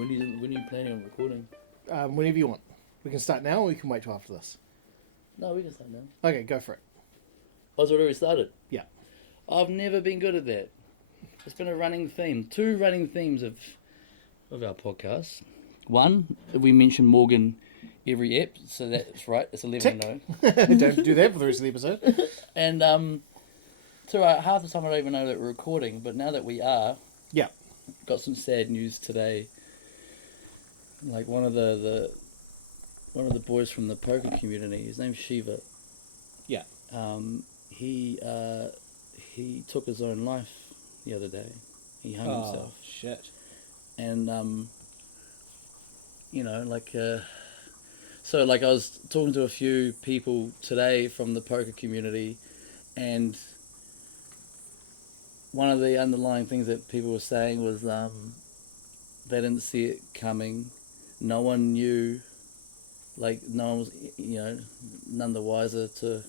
When are you planning on recording? Whenever you want. We can start now or we can wait till after this. No, we can start now. Okay, go for it. Oh, it's already started? Yeah. I've never been good at that. It's been a running theme. 2 running themes of our podcast. One, we mention Morgan every ep, so that's right. It's 11 Tick. no. Don't do that for the rest of the episode. And so half the time I don't even know that we're recording, but now that we are, Yeah. got some sad news today. Like one of the boys from the poker community, his name's Shiva. Yeah. He took his own life the other day. He hung himself. Shit. And so I was talking to a few people today from the poker community, and one of the underlying things that people were saying was they didn't see it coming. No one knew, no one was, none the wiser to,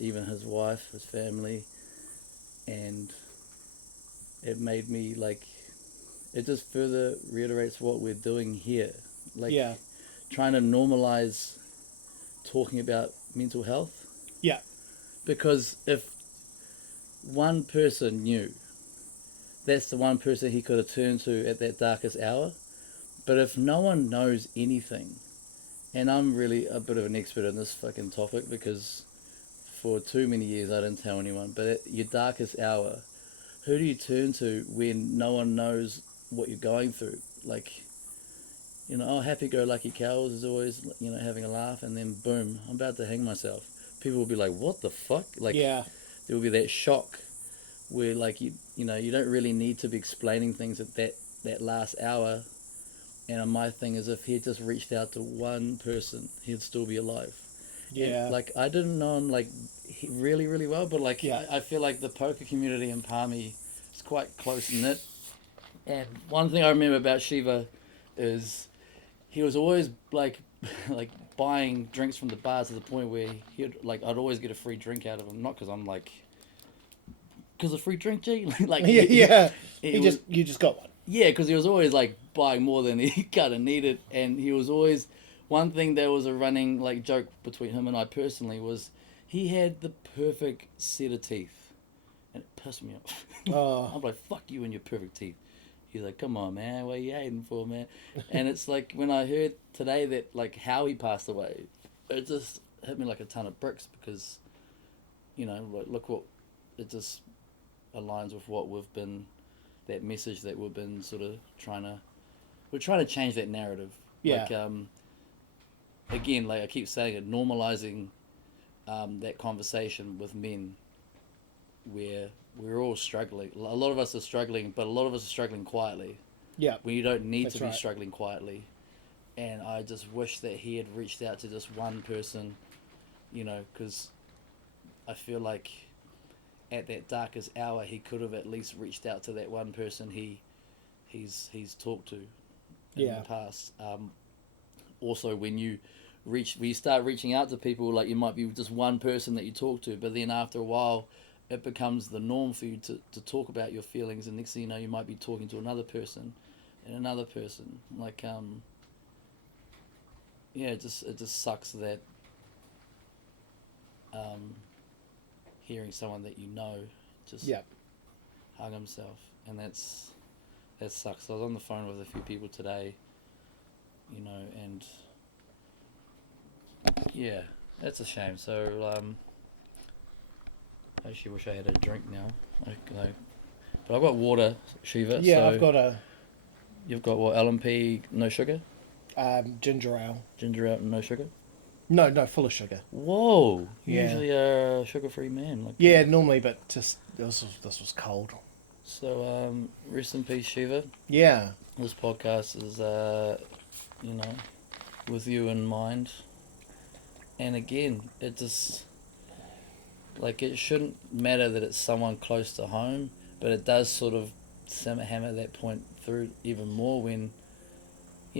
even his wife, his family, and it made me, it just further reiterates what we're doing here. Trying to normalize talking about mental health. Yeah. Because if one person knew, that's the one person he could have turned to at that darkest hour. But if no one knows anything, and I'm really a bit of an expert in this fucking topic because for too many years I didn't tell anyone, but at your darkest hour, who do you turn to when no one knows what you're going through? Happy-go-lucky Kels is always, having a laugh, and then boom, I'm about to hang myself. People will be like, what the fuck? Yeah. There will be that shock where, you don't really need to be explaining things at that last hour. And my thing is, if he had just reached out to one person, he'd still be alive. Yeah. And, I didn't know him, really, really well, but, Yeah. I feel like the poker community in Palmy is quite close-knit. And one thing I remember about Shiva is he was always, buying drinks from the bars to the point where I'd always get a free drink out of him. Not because I'm, because a free drink, G? Yeah. You just got one. Yeah, because he was always, buying more than he kind of needed. And he was always... One thing that was a running, joke between him and I personally was he had the perfect set of teeth. And it pissed me off. Oh. I'm like, fuck you and your perfect teeth. He's like, come on, man, what are you hating for, man? And it's when I heard today that, how he passed away, it just hit me like a ton of bricks because, look what... It just aligns with what we've been... That message that we've been sort of we're trying to change that narrative. Yeah. Again, I keep saying it, normalising that conversation with men where we're all struggling. A lot of us are struggling, but a lot of us are struggling quietly. Yeah. When you don't need to be right. struggling quietly. And I just wish that he had reached out to just one person, because I feel like at that darkest hour, he could have at least reached out to that one person he's talked to in the past. Also, when you start reaching out to people, you might be just one person that you talk to, but then after a while, it becomes the norm for you to talk about your feelings, and next thing you know, you might be talking to another person, and another person. It just sucks that hearing someone that just hung himself, and that sucks. I was on the phone with a few people today, and yeah, that's a shame. So I actually wish I had a drink now. But I've got water, Shiva. Yeah, so I've got You've got what, LMP, no sugar? ginger ale. Ginger ale, no sugar? No, full of sugar. Whoa, Yeah. usually a sugar-free man. Yeah, normally, but just this was cold. So, rest in peace, Shiva. Yeah. This podcast is, with you in mind. And again, it just, it shouldn't matter that it's someone close to home, but it does sort of hammer that point through even more when,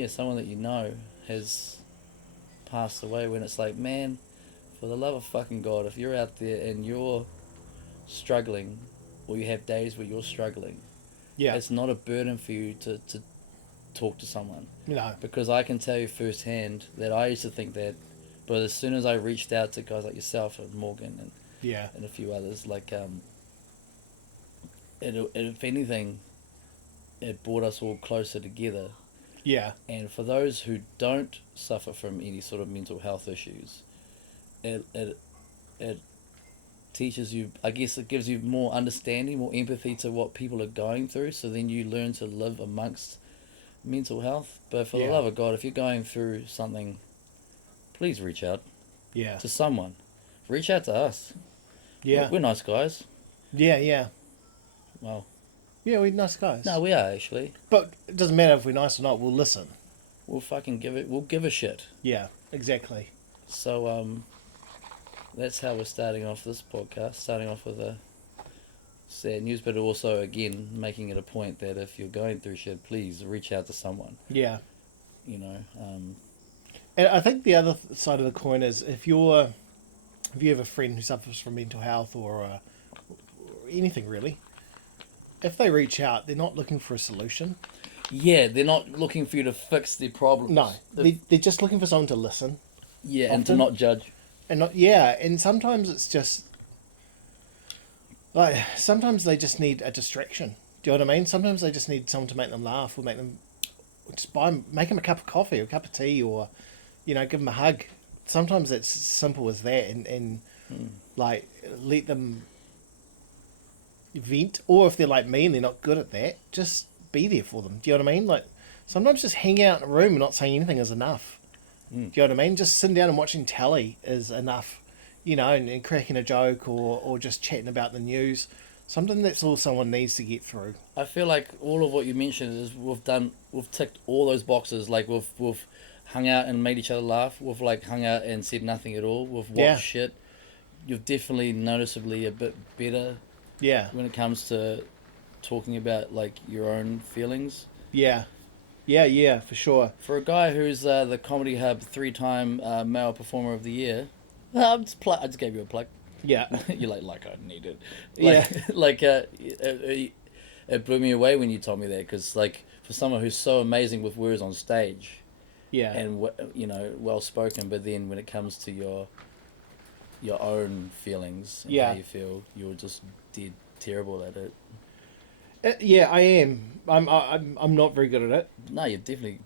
someone that has passed away, when it's man, for the love of fucking God, if you're out there and you're struggling, or you have days where you're struggling, Yeah. it's not a burden for you to talk to someone. No. Because I can tell you firsthand that I used to think that, but as soon as I reached out to guys like yourself and Morgan and a few others, like if anything, it brought us all closer together. Yeah. And for those who don't suffer from any sort of mental health issues, it teaches you, I guess it gives you more understanding, more empathy to what people are going through, so then you learn to live amongst mental health. But for the love of God, if you're going through something, please reach out to someone. Reach out to us. Yeah. We're nice guys. Yeah. Well, yeah, we're nice guys. no, we are actually. But it doesn't matter if we're nice or not, we'll listen. We'll fucking we'll give a shit. Yeah, exactly. So, that's how we're starting off this podcast, starting off with a sad news, but also, again, making it a point that if you're going through shit, please reach out to someone. Yeah. You know. And I think the other side of the coin is if you have a friend who suffers from mental health or anything really, if they reach out, they're not looking for a solution. Yeah, they're not looking for you to fix their problems. No, they're just looking for someone to listen. Yeah, often. and to not judge. And sometimes it's just like sometimes they just need a distraction. Do you know what I mean? Sometimes they just need someone to make them laugh or make them make them a cup of coffee or a cup of tea or give them a hug. Sometimes it's simple as that, and like let them vent. Or if they're like me and they're not good at that, just be there for them. Do you know what I mean? Like sometimes just hanging out in a room and not saying anything is enough. Do you know what I mean? Just sitting down and watching telly is enough, and cracking a joke or just chatting about the news. Something that's all someone needs to get through. I feel like all of what you mentioned is we've ticked all those boxes. Like we've hung out and made each other laugh. We've like hung out and said nothing at all. We've watched shit. You've definitely noticeably a bit better. Yeah. When it comes to talking about like your own feelings. Yeah. Yeah, for sure. For a guy who's the Comedy Hub 3-time male performer of the year, I just gave you a plug. Yeah. You're like I need it. It blew me away when you told me that, because like for someone who's so amazing with words on stage, and well spoken, but then when it comes to your own feelings and how you feel, you're just dead terrible at it. Yeah, I am. I'm not very good at it. No, you're definitely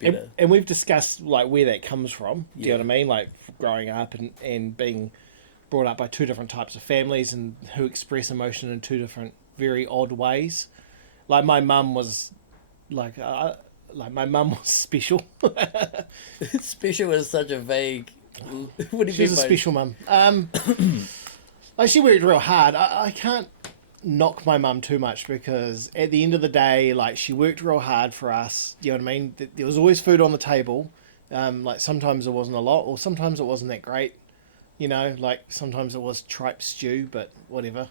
better. And we've discussed like where that comes from. Do you know what I mean? Like growing up and being brought up by two different types of families and who express emotion in two different very odd ways. Like my mum was my mum was special. Special is such a vague. What do you She was a special mum. Like she worked real hard. I can't knock my mum too much because at the end of the day, like she worked real hard for us. You know what I mean? There was always food on the table. Like sometimes it wasn't a lot, or sometimes it wasn't that great. Like sometimes it was tripe stew, but whatever.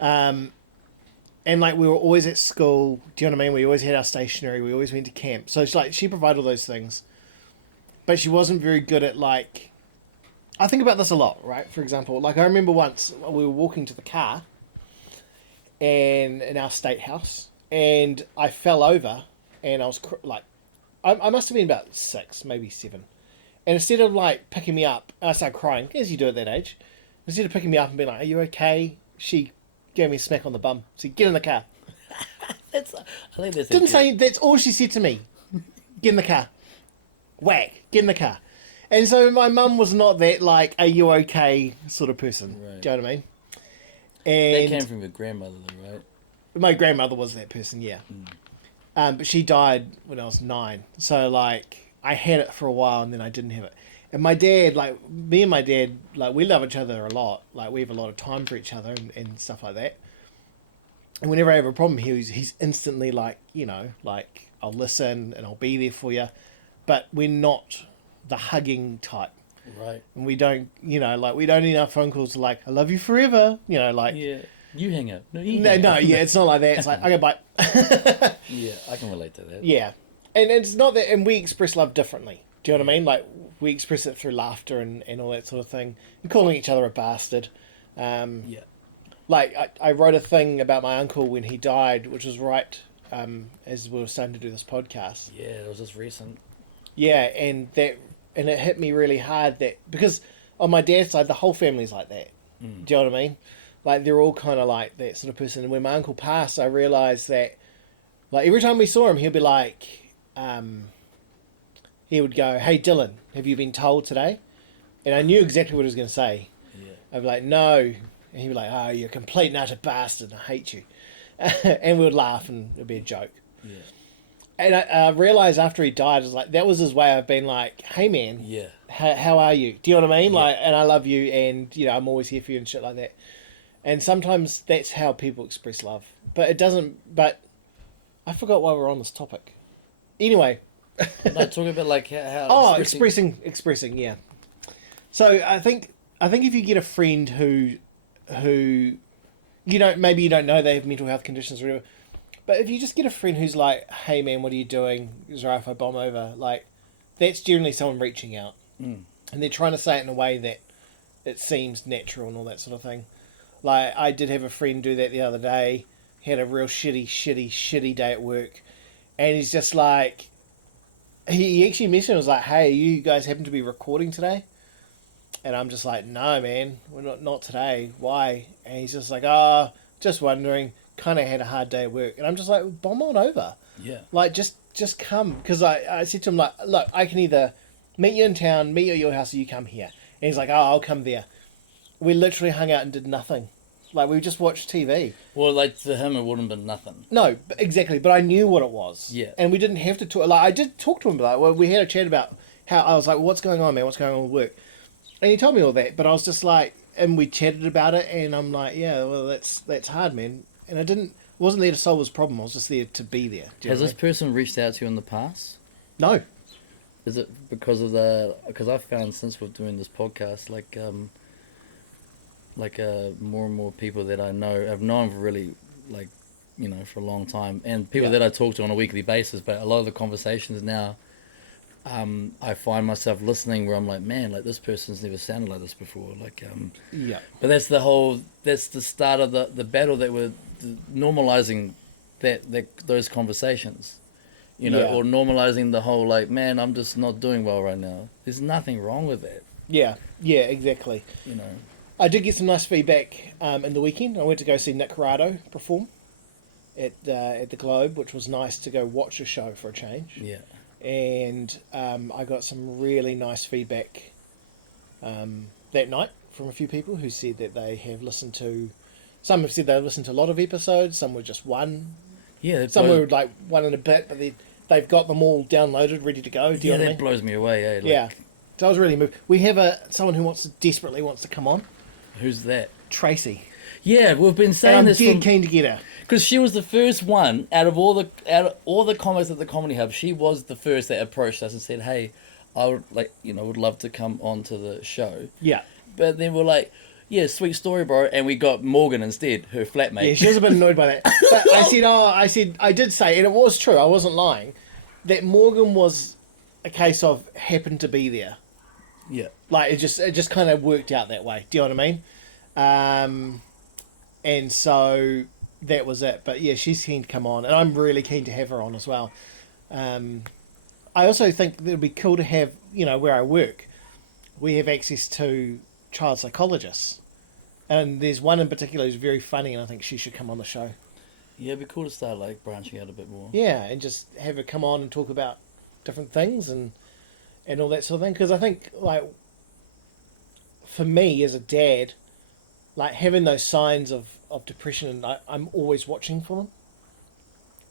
And like we were always at school. Do you know what I mean? We always had our stationery. We always went to camp. So it's like she provided all those things, but she wasn't very good at like. I think about this a lot, right? For example, like I remember once we were walking to the car, and in our state house, and I fell over, and I was I must have been about 6, maybe 7, and instead of like picking me up, I started crying, as you do at that age. Instead of picking me up and being like, "Are you okay?" She gave me a smack on the bum. So get in the car. I think that's Didn't say that's all she said to me. Get in the car. Whack. Get in the car. And so my mum was not that like, "Are you okay?" sort of person. Right. Do you know what I mean? And that came from your grandmother, though, right? My grandmother was that person, yeah. But she died when I was 9. So like I had it for a while and then I didn't have it. And my dad, like me and my dad, like we love each other a lot. Like we have a lot of time for each other and stuff like that. And whenever I have a problem, he's instantly like, like I'll listen and I'll be there for you. But we're not the hugging type. Right. And we don't, like we don't need our phone calls to like, "I love you forever." Like. Yeah. You hang up. No, it's not like that. It's like, okay, bye. Yeah, I can relate to that. Yeah. And it's not that, and we express love differently. Do you know what I mean? Like, we express it through laughter and all that sort of thing. And calling each other a bastard. Yeah. Like, I wrote a thing about my uncle when he died, which was right as we were starting to do this podcast. Yeah, it was just recent. Yeah, and it hit me really hard that because on my dad's side, the whole family's like that. Mm. Do you know what I mean? Like they're all kind of like that sort of person. And when my uncle passed, I realised that, like every time we saw him, he'd be like, he would go, "Hey Dylan, have you been told today?" And I knew exactly what he was going to say. Yeah. I'd be like, "No," and he'd be like, "Oh, you're a complete and utter bastard. I hate you," and we would laugh and it'd be a joke. Yeah. And I realised after he died, I was like, that was his way of being like, "Hey man, Yeah. how are you? Do you know what I mean? Yeah. Like, and I love you, and you know, I'm always here for you and shit like that." And sometimes that's how people express love, but it doesn't. But I forgot why we're on this topic. Anyway. No, talking about like how Oh, expressing, yeah. So I think if you get a friend who maybe you don't know they have mental health conditions or whatever, but if you just get a friend who's like, "Hey man, what are you doing? Is it alright if I bomb over?" Like, that's generally someone reaching out, and they're trying to say it in a way that it seems natural and all that sort of thing. Like, I did have a friend do that the other day. He had a real shitty day at work, and he's just like. He actually messaged me and was like, "Hey, you guys happen to be recording today?" And I'm just like, "No, man, we're not today. Why?" And he's just like, "Oh, just wondering. Kind of had a hard day at work." And I'm just like, "Bomb on over. Yeah. Like, just come." Because I said to him, like, "Look, I can either meet you in town, meet you at your house, or you come here." And he's like, "Oh, I'll come there." We literally hung out and did nothing. Like, we just watched TV. Well, like, to him, it wouldn't have been nothing. No, exactly. But I knew what it was. Yeah. And we didn't have to talk. Like, I did talk to him about it. Well, we had a chat about how I was like, "What's going on, man? What's going on with work?" And he told me all that. But I was just like, and we chatted about it. And I'm like, "Yeah, well, that's hard, man." And wasn't there to solve his problem. I was just there to be there. Has this person reached out to you in the past? No. Is it because I've found since we're doing this podcast, more and more people that I know have known for really, like, you know, for a long time, and people that I talk to on a weekly basis. But a lot of the conversations now, I find myself listening where I'm like, man, like, this person's never sounded like this before. Like, Yeah. But that's the start of the battle that we're normalising those conversations, you know, or normalising the whole, like, man, I'm just not doing well right now. There's nothing wrong with that. Yeah, exactly. You know. I did get some nice feedback in the weekend. I went to go see Nick Corrado perform at the Globe, which was nice to go watch a show for a change. Yeah. And I got some really nice feedback that night from a few people who said that they have listened to. Some have said they've listened to a lot of episodes. Some were just one. Yeah. Some were like one in a bit, but they've got them all downloaded, ready to go. Do you know what I mean? That blows me away. Eh? Like, yeah. So I was really moved. We have someone who desperately wants to come on. Who's that? Tracy. Yeah, we've been saying this. I'm dead keen to get her. Because she was the first one out of all the comics at the Comedy Hub. She was the first that approached us and said, "Hey, I would love to come onto the show." Yeah. But then we're like, "Yeah, sweet story, bro," and we got Morgan instead, her flatmate. Yeah, she was a bit annoyed by that. But I did say, and it was true. I wasn't lying. That Morgan was a case of happened to be there. Yeah. Like, it just kind of worked out that way. Do you know what I mean? And so that was it. But yeah, she's keen to come on, and I'm really keen to have her on as well. I also think that it'd be cool to have, you know, where I work, we have access to child psychologists, and there's one in particular who's very funny, and I think she should come on the show. Yeah, it'd be cool to start, like, branching out a bit more. Yeah, and just have her come on and talk about different things and all that sort of thing. Because I think, like, for me as a dad, like, having those signs of depression, and I'm always watching for them,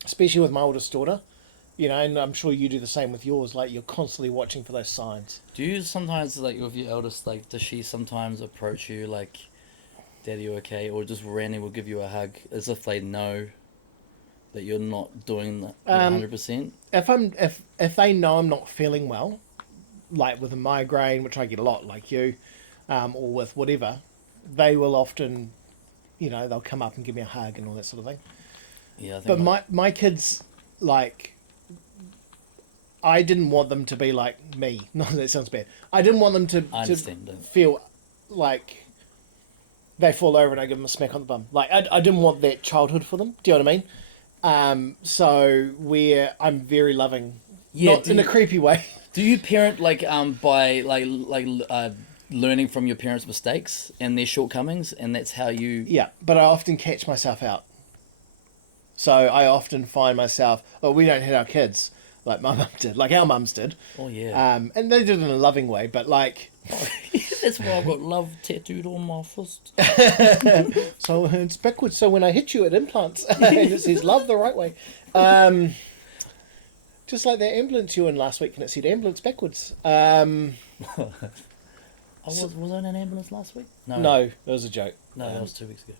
especially with my oldest daughter, you know, and I'm sure you do the same with yours. Like, you're constantly watching for those signs. Do you sometimes, like, with your eldest, like, does she sometimes approach you like, "Daddy, you okay?" Or just randomly will give you a hug as if they know that you're not doing that 100%? If they know I'm not feeling well, like with a migraine, which I get a lot, like you, or with whatever, they will often, you know, they'll come up and give me a hug and all that sort of thing. Yeah, I think. But my kids, like, I didn't want them to be like me. No, that sounds bad. I didn't want them to feel like they fall over and I give them a smack on the bum. Like, I didn't want that childhood for them. Do you know what I mean? So I'm very loving. Yeah, Not in a creepy way. Do you parent by learning from your parents' mistakes and their shortcomings, and that's how you? Yeah, but I often catch myself out. So I often find myself, we don't hit our kids like my mum did, like our mums did. Oh yeah. And they did it in a loving way, but like. That's why I've got love tattooed on my fist. So it's backwards. So when I hit you, it implants. And it says love the right way. Just like that ambulance you were in last week, and it said ambulance backwards. Was I in an ambulance last week? No, that was a joke. No, that was 2 weeks ago.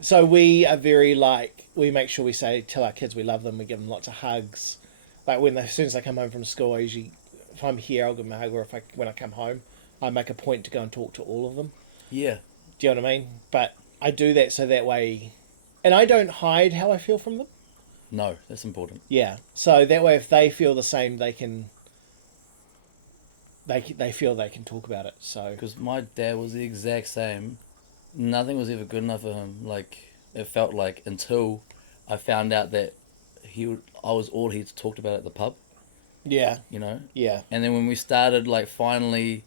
So we are very we make sure we tell our kids we love them. We give them lots of hugs. Like as soon as they come home from school, I usually, if I'm here, I'll give them a hug. Or when I come home, I make a point to go and talk to all of them. Yeah. Do you know what I mean? But I do that so that way, and I don't hide how I feel from them. No, that's important. Yeah. So that way, if they feel the same, they can. They feel they can talk about it. So because my dad was the exact same. Nothing was ever good enough for him. Like it felt like until I found out that I was all he talked about at the pub. Yeah. You know. Yeah. And then when we started finally,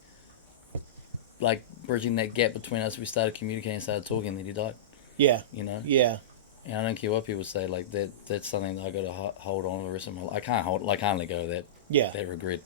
bridging that gap between us, we started communicating, started talking, and then he died. Yeah. You know. Yeah. And I don't care what people say. Like that. That's something that I got to hold on for the rest of my life. I can't let go of that. Yeah. That regret.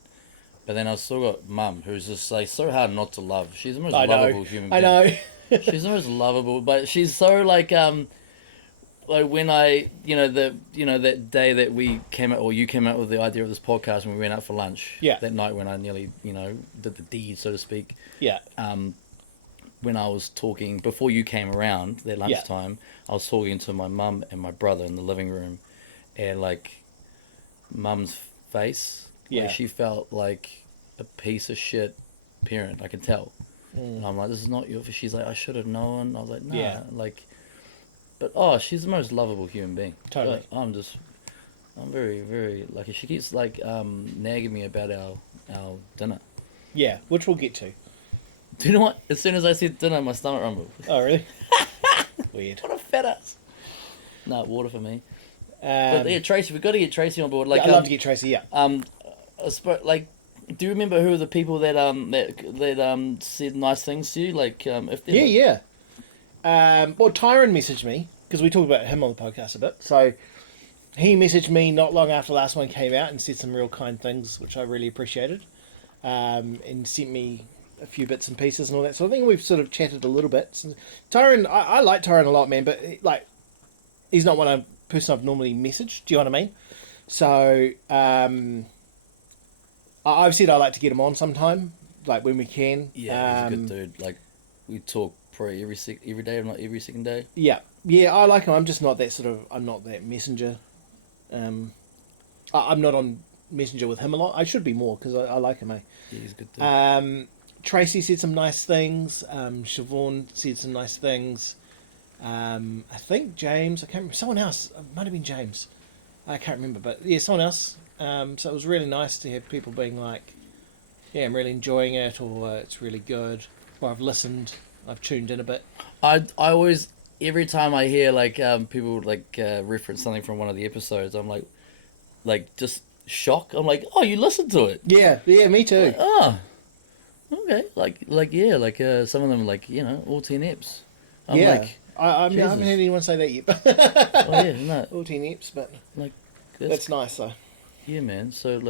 But then I've still got Mum, who's just so hard not to love. She's the most I lovable know. human I being. know. She's the most lovable, but she's so like when I that day that we came out, or you came out with the idea of this podcast and we went out for lunch. Yeah. That night when I nearly did the deed, so to speak. Yeah. When I was talking before you came around that lunchtime, I was talking to my mum and my brother in the living room, and Mum's face. Yeah. She felt like a piece of shit parent. I could tell. And I'm like, this is not your. She's like, I should have known. I was like, nah. Yeah. But she's the most lovable human being. Totally. I'm very, very lucky. She keeps nagging me about our dinner. Yeah, which we'll get to. Do you know what? As soon as I said dinner, my stomach rumbled. Oh, really? Weird. What a fat ass. No, water for me. But yeah, Tracy, we've got to get Tracy on board. I'd love to get Tracy. Yeah. Do you remember who are the people that said nice things to you? If they're Yeah. Well, Tyron messaged me because we talked about him on the podcast a bit. So he messaged me not long after the last one came out and said some real kind things, which I really appreciated, and sent me a few bits and pieces and all that. So I think we've sort of chatted a little bit. So, Tyron, I like Tyron a lot, man, but he's not one person I've normally messaged. Do you know what I mean? So I've said I like to get him on sometime, when we can. Yeah, he's a good dude. We talk probably every day, if not every second day. Yeah, I like him. I'm just not that I'm not that messenger. I'm not on Messenger with him a lot. I should be more because I like him. Yeah, he's a good dude. Tracy said some nice things. Siobhan said some nice things. I think James. I can't remember. Someone else. It might have been James. I can't remember, but yeah, someone else. So it was really nice to have people being like, yeah, I'm really enjoying it, or it's really good, or I've listened, I've tuned in a bit. I always, every time I hear people reference something from one of the episodes, I'm just shocked. I'm like, oh, you listened to it? Yeah, me too. Oh, okay. Some of them all 10 eps. I haven't heard anyone say that yet. Oh yeah, no, all 10 eps, but that's nice though. Yeah, man. So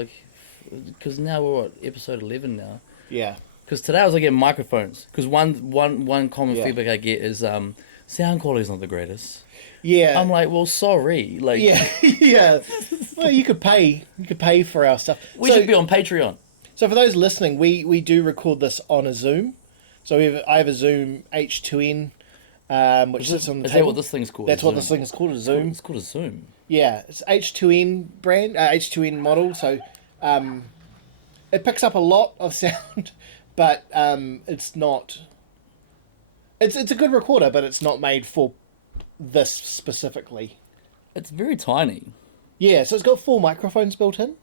because now we're at episode 11 now. Yeah. Because today I was getting microphones. Because one common feedback I get is sound quality's not the greatest. Yeah. I'm like, well, sorry. Yeah. Well, you could pay for our stuff. We should be on Patreon. So for those listening, we do record this on a Zoom. So I have a Zoom H2N, which sits on the table. Is that what this thing's called? That's what this thing is called, a Zoom. It's called a Zoom. Yeah, it's H2N brand, H2N model. So it picks up a lot of sound, but it's not. It's a good recorder, but it's not made for this specifically. It's very tiny. Yeah, so it's got 4 microphones built in.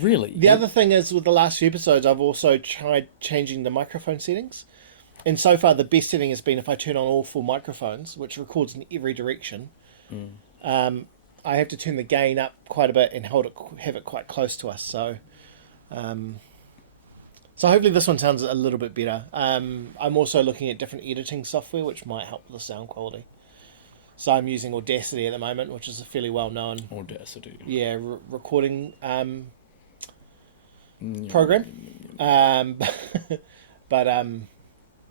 Really? The other thing is, with the last few episodes, I've also tried changing the microphone settings. And so far, the best setting has been if I turn on all 4 microphones, which records in every direction. I have to turn the gain up quite a bit and have it quite close to us. So, so hopefully this one sounds a little bit better. I'm also looking at different editing software which might help with the sound quality. So I'm using Audacity at the moment, which is a fairly well known recording program. But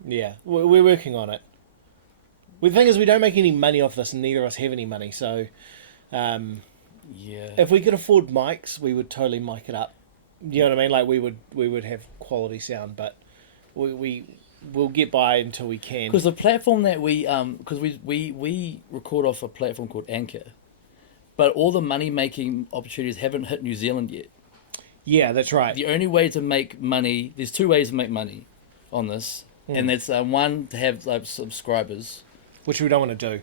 yeah, we're working on it. The thing is, we don't make any money off this, and neither of us have any money. So, if we could afford mics, we would totally mic it up. You know what I mean? Like we would have quality sound, but we'll get by until we can. Because the platform that because we record off a platform called Anchor, but all the money making opportunities haven't hit New Zealand yet. Yeah, that's right. The only way to make money, there's two ways to make money on this, and that's one to have like subscribers. Which we don't want to do.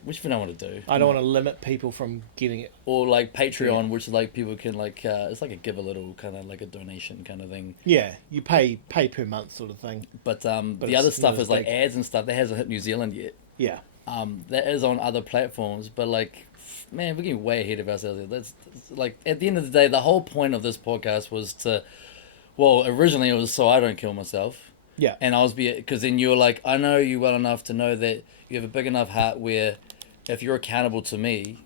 I don't want to limit people from getting it. Or like Patreon, which is like people can like it's like a give a little kind of like a donation kind of thing. Yeah, you pay per month sort of thing. But the other stuff is like ads and stuff that hasn't hit New Zealand yet. Yeah. That is on other platforms, but like, man, we're getting way ahead of ourselves. That's like at the end of the day, the whole point of this podcast was originally it was so I don't kill myself. Yeah. And because then you were like, I know you well enough to know that you have a big enough heart where if you're accountable to me,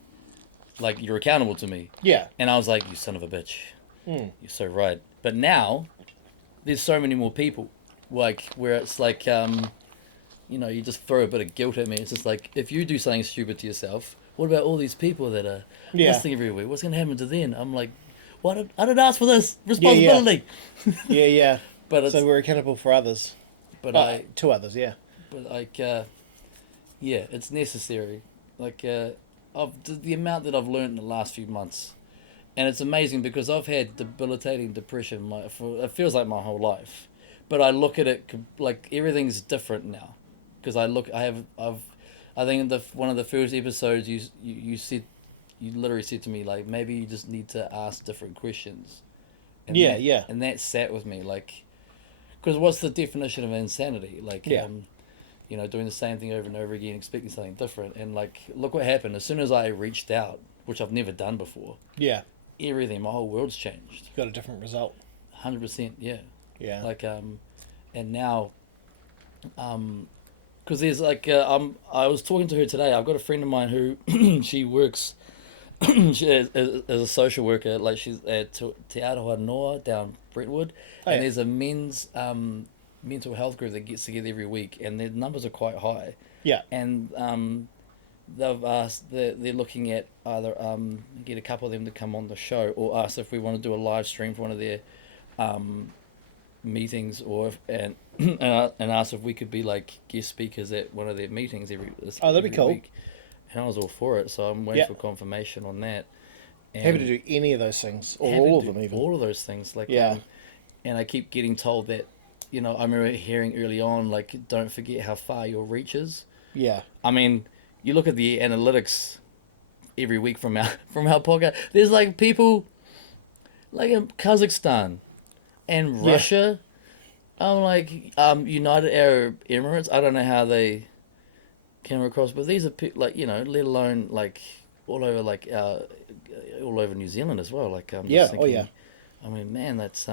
like you're accountable to me. Yeah. And I was like, you son of a bitch. You're so right. But now there's so many more people like where it's like, you just throw a bit of guilt at me. It's just like, if you do something stupid to yourself, what about all these people that are listening every week? What's going to happen to them? I'm like, I didn't ask for this responsibility. Yeah. But so we're accountable for others. To others, yeah. But like, it's necessary. Like, of the amount that I've learned in the last few months, and it's amazing because I've had debilitating depression it feels like my whole life, but I look at it like everything's different now, because I think in one of the first episodes you said, you literally said to me like, maybe you just need to ask different questions. And and that sat with me like. Because what's the definition of insanity? Like, doing the same thing over and over again, expecting something different. And, like, look what happened. As soon as I reached out, which I've never done before, everything, my whole world's changed. You got a different result. 100%, yeah. Yeah. Like, and now, because there's, like, I was talking to her today. I've got a friend of mine who, she works, she is a social worker. Like, she's at Te Aroha Noa down Brentwood. And there's a men's mental health group that gets together every week, and their numbers are quite high. Yeah. And they've asked, they're looking at either get a couple of them to come on the show, or ask if we want to do a live stream for one of their meetings, and ask if we could be like guest speakers at one of their meetings that'd be cool. week. And I was all for it, so I'm waiting for confirmation on that. And happy to do any of those things, or all of them even. All of those things, like and I keep getting told that, I remember hearing early on, like, don't forget how far your reach is. Yeah. I mean, you look at the analytics every week from our podcast. There's like people like in Kazakhstan and Russia. I'm like United Arab Emirates. I don't know how they came across, but these are like let alone like all over New Zealand as well. Like just thinking, I mean, man, that's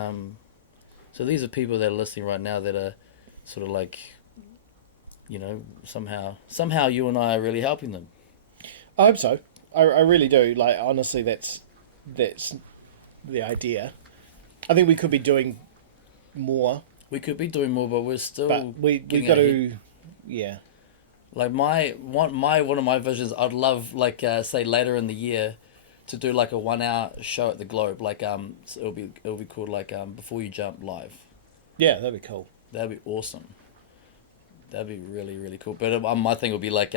so these are people that are listening right now that are sort of like, somehow you and I are really helping them. I hope so. I really do. Like, honestly, that's the idea. I think we could be doing more. We could be doing more, but we're still. But we got to, Like one of my visions, I'd love say later in the year, to do like a 1 hour show at the Globe. Like so it'll be called like Before You Jump Live. Yeah, that'd be cool. That'd be awesome. That'd be really, really cool. But my thing would be like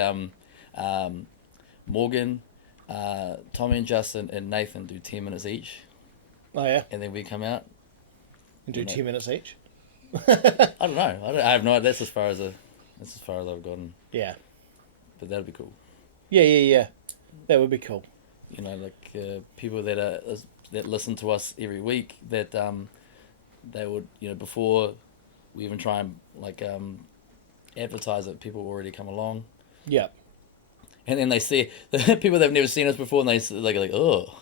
Morgan, Tommy and Justin and Nathan do 10 minutes each. Oh yeah. And then we come out and do 10 minutes each. I don't know. I have no idea. That's as far as I've gotten. Yeah. But that'd be cool. Yeah. That would be cool. Like people that listen to us every week, that they would, before we even try and like advertise it, people already come along. Yeah. And then they see the people that've never seen us before, and they go like, oh,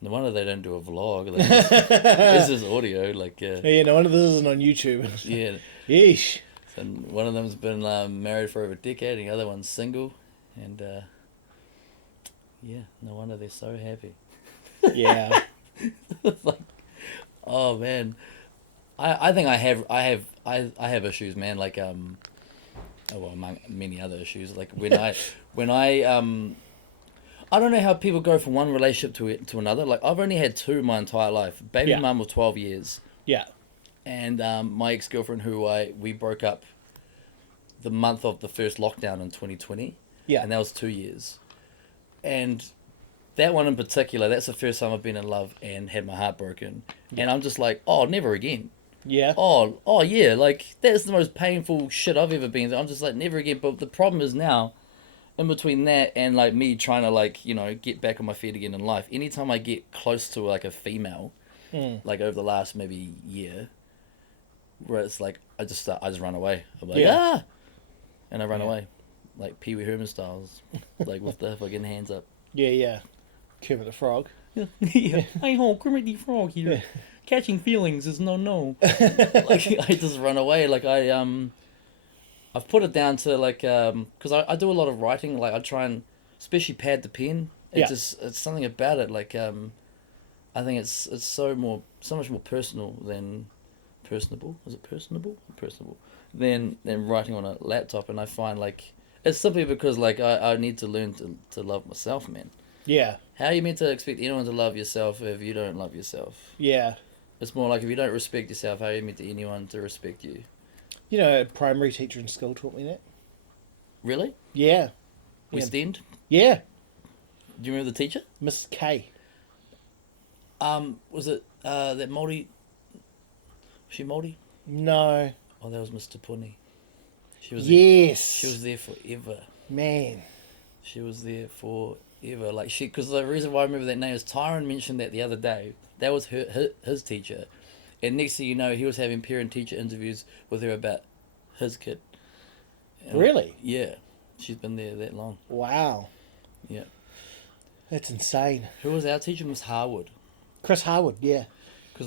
no wonder they don't do a vlog. Like, this is audio. Like, Yeah, no wonder this isn't on YouTube. yeah. Yeesh. And one of them's been married for over a decade, and the other one's single, and yeah, no wonder they're so happy. Yeah. It's like, oh man, I think I have issues, man. Like oh, well, among many other issues. Like when I don't know how people go from one relationship to another. Like I've only had two my entire life. Baby mum of 12 years. Yeah. And my ex-girlfriend we broke up the month of the first lockdown in 2020. Yeah. And that was 2 years. And that one in particular, that's the first time I've been in love and had my heart broken. Yeah. And I'm just like, oh, never again. Yeah. Oh yeah, like that's the most painful shit I've ever been through. I'm just like, never again. But the problem is now, in between that and like me trying to like, you know, get back on my feet again in life, anytime I get close to like a female, like over the last maybe year, where it's like I just run away. I'm like, and I run away, like Pee Wee Herman styles, like with the fucking hands up. Yeah. Kermit the Frog. Yeah. Hey ho, Kermit the Frog here. Yeah. Catching feelings is no. Like I just run away. Like I've put it down to like because I do a lot of writing. Like I try and especially pad the pen. It's something about it. Like I think it's so much more personal than personable. Is it personable? Personable. Than writing on a laptop. And I find like it's simply because like I need to learn to love myself, man. Yeah. How are you meant to expect anyone to love yourself if you don't love yourself? Yeah. It's more like if you don't respect yourself, how are you meant to anyone to respect you? You know, a primary teacher in school taught me that. Really? Yeah. West End? Yeah. Do you remember the teacher? Miss K. Was it that Māori? Was she Māori? No. Oh, that was Mr. Puni. She was yes. She was there forever. Man. She was there forever. Like because the reason why I remember that name is Tyron mentioned that the other day. That was his teacher, and next thing you know, he was having parent-teacher interviews with her about his kid. And really? Yeah, she's been there that long. Wow. Yeah. That's insane. Who was our teacher? Miss Harwood. Chris Harwood. Yeah. Because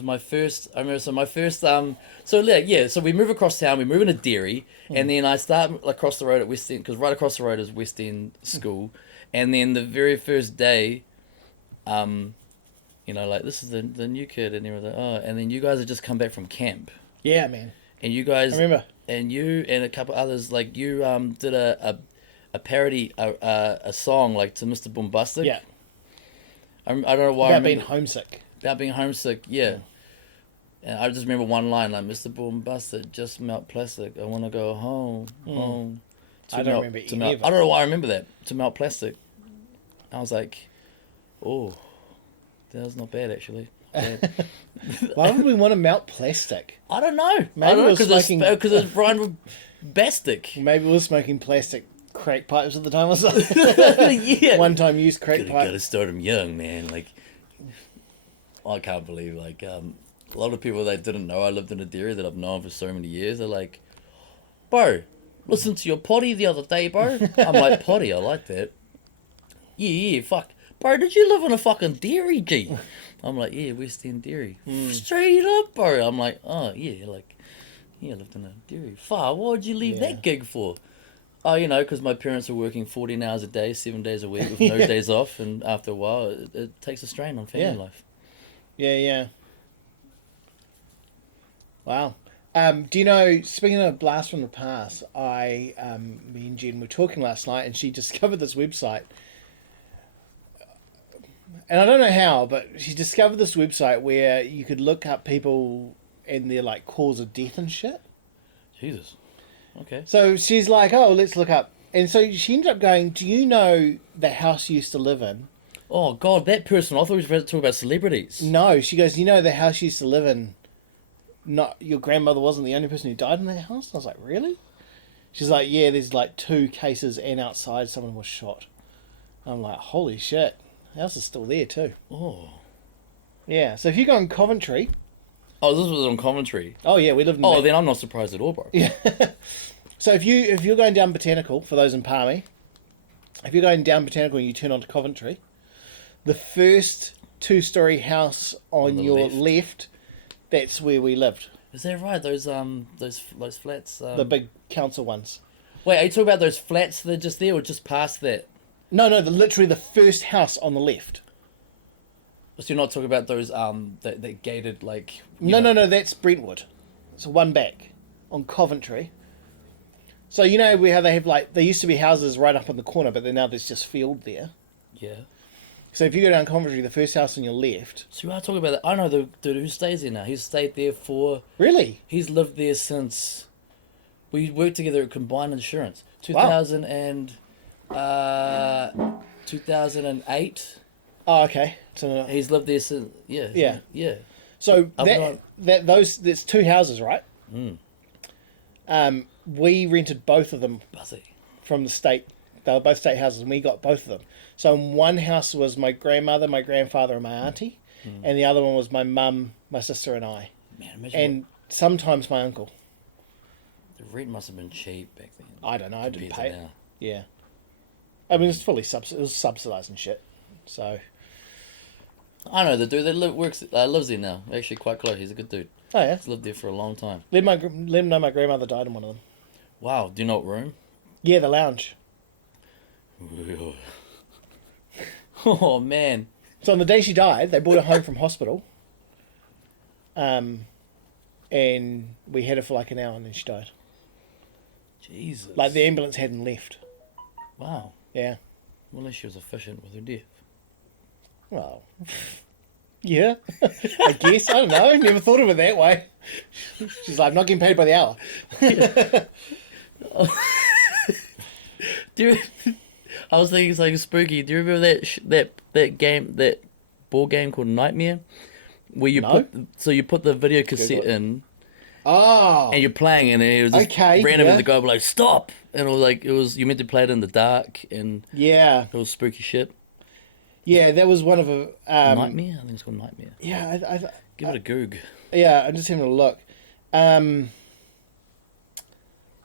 so we move across town, we move into Derry, and then I start across the road at West End, because right across the road is West End School, and then the very first day, you know, like, this is the new kid, and everything. Oh, and then you guys had just come back from camp. Yeah, man. And you guys... I remember. And you and a couple others, like, you did a parody, a song, like, to Mr. Boombastic. Yeah. I don't know why About being homesick. About being homesick, yeah. And I just remember one line, like, Mr. Boombastic, just melt plastic. I want to go home. I don't remember any of it. I don't know why I remember that. To melt plastic. I was like, oh... That was not bad, actually. Bad. Why would we want to melt plastic? I don't know. Maybe because it's Brian with Bastic. Maybe we were smoking plastic crack pipes at the time or something. Yeah. One-time use crack pipes. Got to start them young, man. Like, I can't believe, like, a lot of people that didn't know I lived in a dairy that I've known for so many years, they're like, bro, listen to your Poddy the other day, bro. I'm like, Poddy, I like that. Yeah, fuck. Bro, did you live in a fucking dairy, G? I'm like, yeah, West End Dairy. Straight up, bro. I'm like, oh, yeah, like, yeah, I lived in a dairy. Fuck, why'd you leave that gig for? Oh, you know, because my parents were working 14 hours a day, 7 days a week with no days off, and after a while, it takes a strain on family life. Yeah. Wow. Do you know, speaking of Blast from the Past, me and Jen were talking last night, and she discovered this website. And I don't know how, but she discovered this website where you could look up people and their, like, cause of death and shit. Jesus. Okay. So she's like, oh, let's look up. And so she ended up going, do you know the house you used to live in? Oh, God, that person. I thought we were about to talk about celebrities. No, she goes, you know the house you used to live in, not your grandmother wasn't the only person who died in that house? And I was like, really? She's like, yeah, there's, like, 2 cases, and outside someone was shot. I'm like, holy shit. The house is still there too. Oh. Yeah, so if you go in Coventry... Oh, this was on Coventry. Oh, yeah, we lived in... Oh, then I'm not surprised at all, bro. Yeah. So if you're going down Botanical, for those in Palmy, if you're going down Botanical and you turn onto Coventry, the first 2-story house on the your left. left, that's where we lived. Is that right? Those flats. The big council ones. Wait, are you talking about those flats that are just there, or just past that? No, literally the first house on the left. So you're not talking about those that gated like. No, that's Brentwood. It's one back on Coventry. So you know how they have there used to be houses right up in the corner, but then now there's just field there. Yeah. So if you go down Coventry, the first house on your left. So we are talking about that. I know the dude who stays there now. He's stayed there for. Really? He's lived there since. We worked together at Combined Insurance. Wow. 2008. Oh, okay. So He's lived there since. Yeah. Yeah. Yeah. So I'm there's 2 houses, right? Mm. We rented both of them Buzzy. from the state. They were both state houses, and we got both of them. So one house was my grandmother, my grandfather, and my auntie, and the other one was my mum, my sister, and I, Man, imagine and sometimes my uncle. the rent must have been cheap back then. I don't know. I didn't compared pay to it. now. Yeah, I mean it's fully it was subsidised and shit. So I know the dude that lives there now. Actually, quite close. He's a good dude. oh yeah, He's lived there for a long time. let him know my grandmother died in one of them. Wow. Do you know what room? Yeah, the lounge. Oh man. So on the day she died, they brought her home from hospital. And we had her for an hour, and then she died. Jesus. The ambulance hadn't left. Wow. Yeah. Well, at least she was efficient with her death. Well, yeah, I guess. I don't know. Never thought of it that way. She's like, I'm not getting paid by the hour. Do you, I was thinking something spooky. Do you remember that game, that board game called Nightmare? Where you No. you put the video Google cassette it. in, Oh. and you're playing, and it was just Okay, random, yeah. and the guy would be like, stop! And it was you meant to play it in the dark, and Yeah. it was spooky shit. Yeah, that was one of a... Nightmare? I think it's called Nightmare. Yeah, Give it a goog. yeah, I'm just having a look. It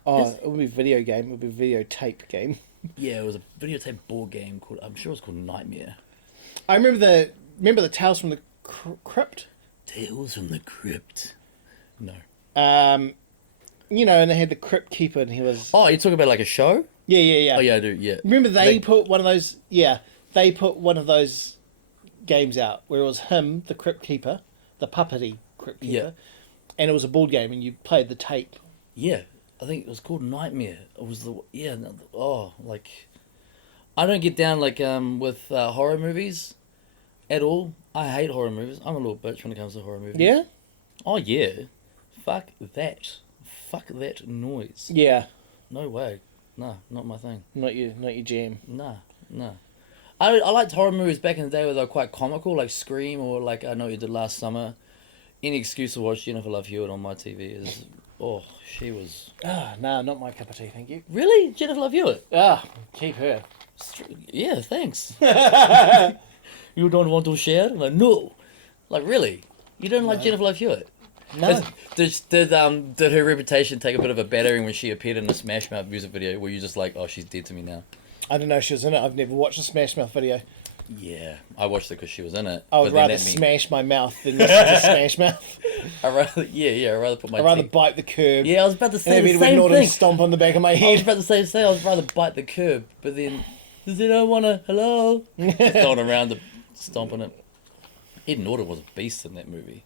would be a video game. It would be a videotape game. Yeah, it was a videotape board game called, I'm sure it was called Nightmare. I remember the Tales from the Crypt? Tales from the Crypt. No. And they had the Crypt Keeper, and he was... Oh, you're talking about like a show? Yeah. Oh, yeah, I do, yeah. Remember they put one of those... Yeah, they put one of those games out where it was him, the Crypt Keeper, the puppety Crypt Keeper, and it was a board game, and you played the tape. Yeah, I think it was called Nightmare. It was I don't get down with horror movies at all. I hate horror movies. I'm a little bitch when it comes to horror movies. Yeah? Oh yeah. Fuck that. Fuck that noise. Yeah. No way. Nah, not my thing. Not your jam. Nah. I liked horror movies back in the day where they were quite comical, like Scream or like I Know What You Did Last Summer. Any excuse to watch Jennifer Love Hewitt on my TV is... Oh, she was... Nah, not my cup of tea, thank you. Really? Jennifer Love Hewitt? Keep her. Yeah, thanks. You don't want to share? Like, no. Like, really? You don't like Jennifer Love Hewitt? No. Did her reputation take a bit of a battering when she appeared in the Smash Mouth music video? Were you just like, oh, she's dead to me now? I don't know if she was in it. I've never watched a Smash Mouth video. Yeah, I watched it because she was in it. I would rather smash my mouth than listen to Smash Mouth. I'd rather put my I'd rather bite the curb. Yeah, I was about to say and the have same Edward Norton thing. stomp on the back of my I was head. about to say I would rather bite the curb, but then does anyone want to hello? Just going around the stomping it. Ed Norton was a beast in that movie.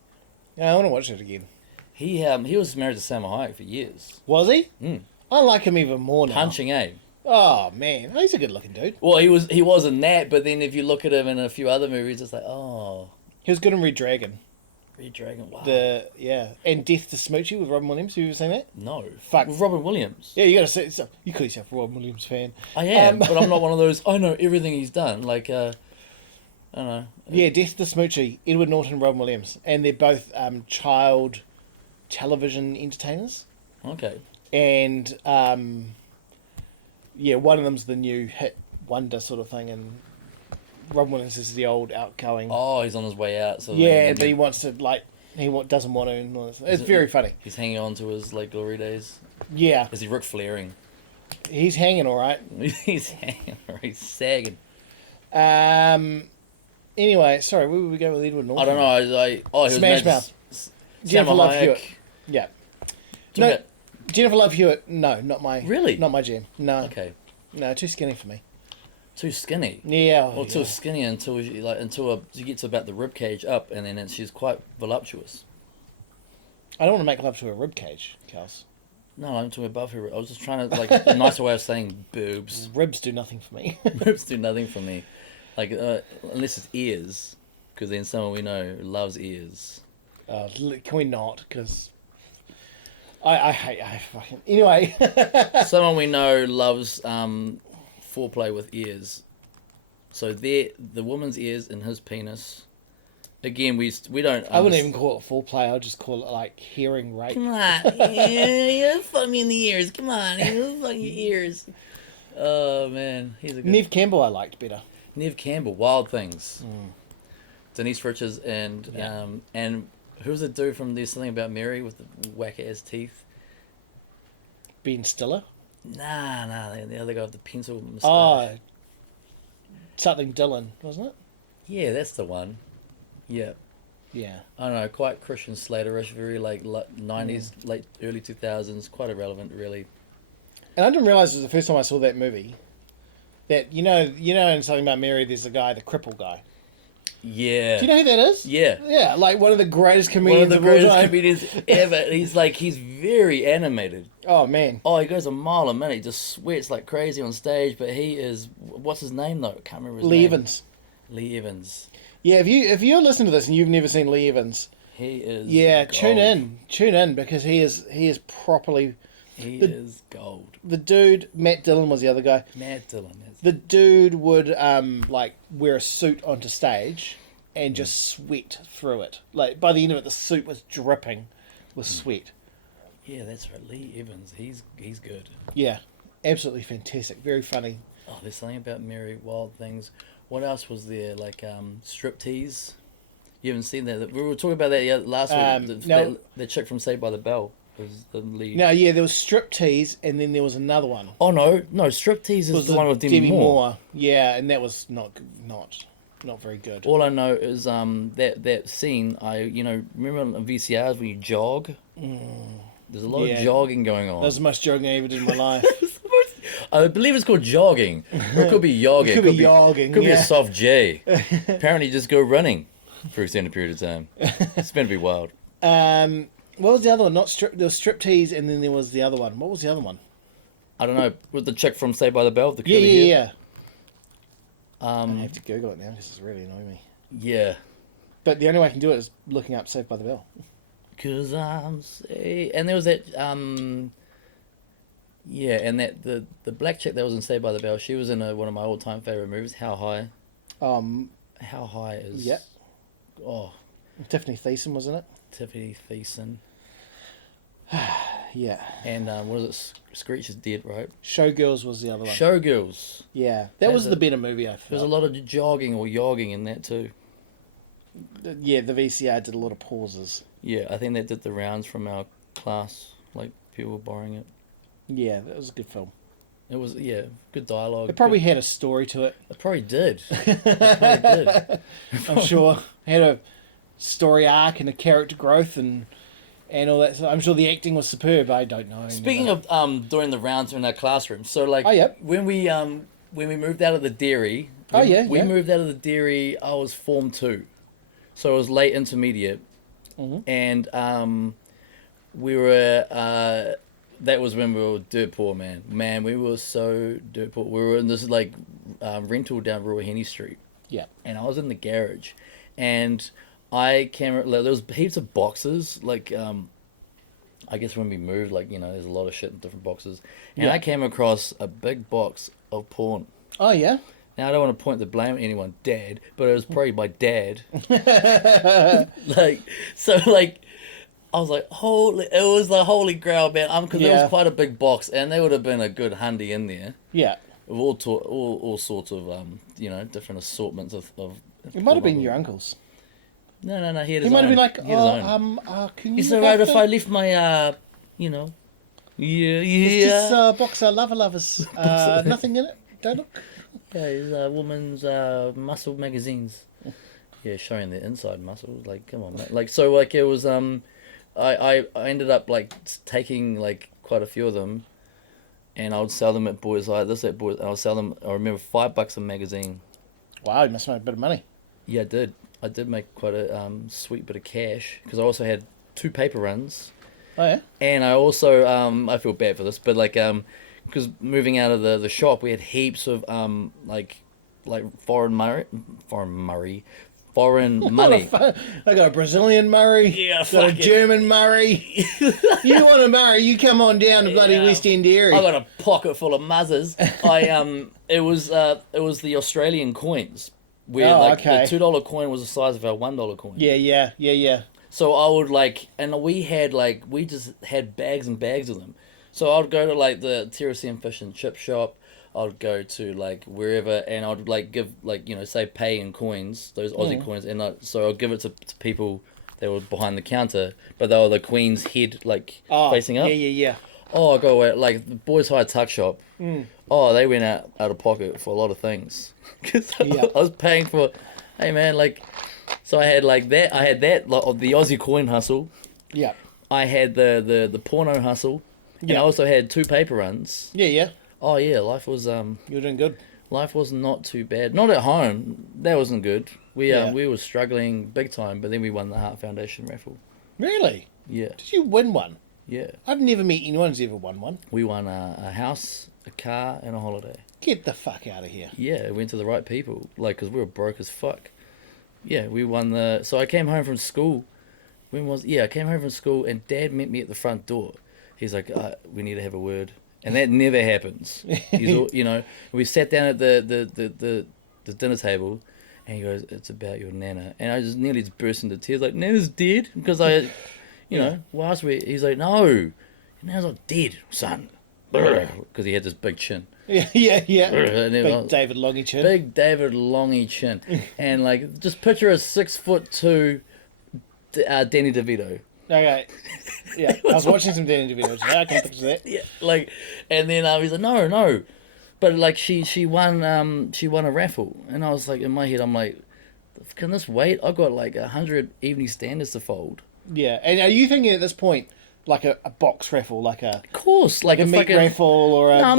Yeah, I want to watch it again. He was married to Salma Hayek for years. Was he? Mm. I like him even more now. Punching, eh? Oh man, he's a good looking dude. Well, he was in that, but then if you look at him in a few other movies, it's like, oh, He was good in Red Dragon. Red Dragon. Wow. And Death to Smoochie with Robin Williams. Have you ever seen that? No. Fuck. With Robin Williams. Yeah, you gotta say you call yourself a Robin Williams fan. I am, but I'm not one of those. I know everything he's done. Like, I don't know. Yeah, Death to Smoochie, Edward Norton and Robin Williams, and they're both child television entertainers. Okay. And one of them's the new hit wonder sort of thing, and Robin Williams is the old outgoing. Oh, he's on his way out. So Yeah, but he wants to doesn't want to. And all this. It's very funny. He's hanging on to his like glory days. Yeah, Is he Ric Flairing? He's hanging all right. He's hanging, or he's sagging. Anyway, sorry, where would we go with Edward Norton? I don't know. He was Smash Mouth. Jennifer Salma Love Hayek. Hewitt. Yeah. Talk No, about- Jennifer Love Hewitt. No, not my. Really? Not my jam. No. Okay. No, too skinny for me. Too skinny. Yeah. Or too skinny until you get to about the rib cage up, and then she's quite voluptuous. I don't want to make love to a rib cage, Kels. No, I'm talking above her. I was just trying to like a nicer way of saying boobs. Ribs do nothing for me. Boobs do nothing for me, like unless it's ears, because then someone we know loves ears. Can we not? Because I hate. I fucking anyway. Someone we know loves foreplay with ears. So the woman's ears and his penis. Again, we don't. I wouldn't even call it foreplay. I'd just call it like hearing rape. Come on, you fuck me in the ears. Come on, you fuck your ears. Oh man, he's a good. Neve Campbell I liked better. Neve Campbell, Wild Things. Denise Richards and who's the dude from There's Something About Mary with the whack ass teeth? Ben Stiller. Nah, the other guy with the pencil moustache. Oh, something Dylan, wasn't it? Yeah, that's the one. Yeah. Yeah. I don't know, quite Christian Slater-ish, very like 90s, late, early 2000s, quite irrelevant, really. And I didn't realise it was the first time I saw that movie. That you know, in Something About Mary, there's a guy, the cripple guy. Yeah. Do you know who that is? Yeah. Yeah, like one of the greatest One comedians of the of all greatest time. comedians ever. He's very animated. Oh man, Oh, he goes a mile a minute. He just sweats like crazy on stage, but he is... What's his name, though? I can't remember his Lee name. Evans. Lee Evans. Yeah, if you're listening to this and you've never seen Lee Evans, He is tune gold. in because he is properly He is gold. the dude. Matt Dillon was the other guy. Matt Dillon. The dude would like wear a suit onto stage and just sweat through it. Like by the end of it, the suit was dripping with sweat. Yeah, that's right. Lee Evans. He's good. Yeah, absolutely fantastic. Very funny. Oh, there's something about Mary, Wild Things. What else was there? Like striptease. You haven't seen that? We were talking about that last week. No. The chick from Saved by the Bell was the lead. No, yeah, there was Striptease, and then there was another one. Oh no, striptease is Was the one with Demi Moore. Yeah, and that was not very good. All I know is that scene. Remember on VCRs when you jog. There's a lot of jogging going on. That was the most jogging I ever did in my life. I believe it's called jogging, or it could be yogging. It could be jogging. Could be a soft J. Apparently, you just go running for an extended period of time. It's meant to be wild. What was the other one? There was Striptease, and then there was the other one. What was the other one? I don't know. With the chick from Saved by the Bell, the curly Yeah. hair. I have to Google it now because it's really annoying me. Yeah. But the only way I can do it is looking up Saved by the Bell. Cause I'm saved. And there was that and that the black chick that was in Saved by the Bell, she was in one of my all-time favorite movies, How High. How High is... Yeah. Oh, Tiffany Thiessen was in it. Tiffany Thiessen. Yeah. And what is it? Screech is dead, right? Showgirls was the other one. Showgirls. Yeah, that was the better movie. I felt. There's a lot of jogging or yogging in that too. Yeah, the VCR did a lot of pauses. Yeah, I think that did the rounds from our class. Like people were borrowing it. Yeah, that was a good film. It was good dialogue. It probably had a story to it. It probably did. It probably did. I'm sure it had a story arc and a character growth and all that. So I'm sure the acting was superb. I don't know. Speaking of doing the rounds in our classroom, so like when we moved out of the dairy, we moved out of the dairy. I was Form 2, so it was late intermediate, and we were. That was when we were dirt poor, man. Man, we were so dirt poor. We were in this like rental down Royal Henny Street. Yeah. And I was in the garage, and there was heaps of boxes. Like, I guess when we moved, like there's a lot of shit in different boxes. And I came across a big box of porn. Oh yeah. Now I don't want to point the blame at anyone, Dad, but it was probably my dad. I was like, it was the holy grail, man. Because there was quite a big box, and there would have been a good hundy in there. Yeah. Of all sorts of, different assortments of It might have been your uncle's. No, he had his He might own. have been like, He had his own. can you Is it right if I leave my, Yeah, It's just yeah. a box of lovers. Nothing in it. Don't look. Yeah, it's woman's muscle magazines. Yeah, showing their inside muscles. Like, come on, mate. Like, so, like, it was, I ended up, like, taking, like, quite a few of them, and I would sell them at Boys High. This at Boys, I would sell them, I remember, $5 a magazine. Wow, you must make a bit of money. Yeah, I did. I did make quite a sweet bit of cash, because I also had 2 paper runs. Oh, yeah? And I also, I feel bad for this, but, like, because moving out of the shop, we had heaps of, like foreign money. I got a Brazilian Murray. Yeah, got a fuck it. German Murray. You want a Murray? You come on down to bloody Yeah. West End area. I got a pocket full of muzzers. It was the Australian coins. Where okay. the $2 coin was the size of our $1 coin. Yeah. So I would and we just had bags and bags of them. So I'd go to like the TRCM fish and chip shop. I'd go to like wherever, and I'd like give say pay in coins, those Aussie coins, and so I'd give it to people that were behind the counter, but they were the Queen's head facing up. Yeah. Oh, I go away like the Boys High tuck shop. Oh, they went out of pocket for a lot of things because I was paying for. Hey man, so I had that. I had that the Aussie coin hustle. Yeah. I had the porno hustle. And I also had 2 paper runs. Yeah. Oh yeah, life was You're doing good. life was not too bad. Not at home. That wasn't good. We were struggling big time, but then we won the Heart Foundation raffle. Really? Yeah. Did you win one? Yeah. I've never met anyone who's ever won one. We won a house, a car, and a holiday. Get the fuck out of here. Yeah, it went to the right people. Because we were broke as fuck. Yeah, we won the. So I came home from school. I came home from school and Dad met me at the front door. He's like, we need to have a word. And that never happens. We sat down at the dinner table and he goes, it's about your Nana. And I just nearly burst into tears, like, Nana's dead? Because why else he's like, no, your Nana's not dead, son. Because he had this big chin. Yeah. And then Big David Longy chin. Big David Longy chin. And just picture a 6'2" Danny DeVito. Okay. Yeah, I was watching some Danny DeVito today. I can picture that. Yeah, and then he's like, no, but she won a raffle, and I was like, in my head, I'm like, can this wait? I've got 100 Evening Standards to fold. Yeah, and are you thinking at this point like a box raffle, Of course, like a meat fucking raffle or a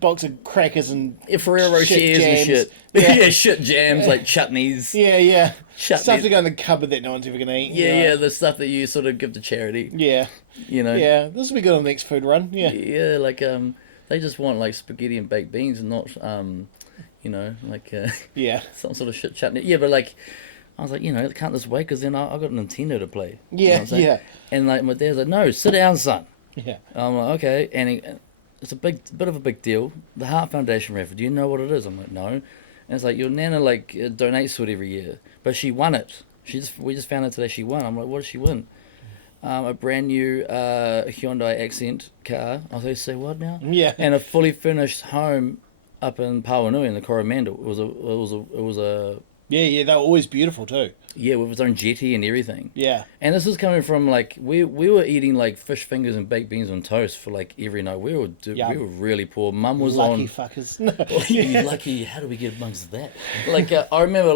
box of crackers and Ferrero Rochers and shit. Yeah. Shit jams like chutneys. Yeah. Chutneys. Stuff to go in the cupboard that no one's ever gonna eat. Yeah, the stuff that you sort of give to charity. Yeah. Yeah, this will be good on the next food run. Yeah. Yeah, they just want spaghetti and baked beans and not some sort of shit chutney. Yeah, but I was like, can't this wait? Because then I got Nintendo to play. Yeah. And my dad's like, no, sit down, son. Yeah. I'm like, okay. And it's a bit of a big deal. The Heart Foundation raffle. Do you know what it is? I'm like, no. And it's like your Nana donates to it every year, but she won it. We just found out today she won. I'm like, what did she win? A brand new Hyundai Accent car. I was like, say what now? Yeah. And a fully finished home up in Pawanui in the Coromandel. It was a Yeah, they were always beautiful too. Yeah, with its own jetty and everything. Yeah. And this is coming from we were eating fish fingers and baked beans on toast for every night. We were really poor. Mum was lucky on. Fuckers. You lucky. How do we get amongst that? I remember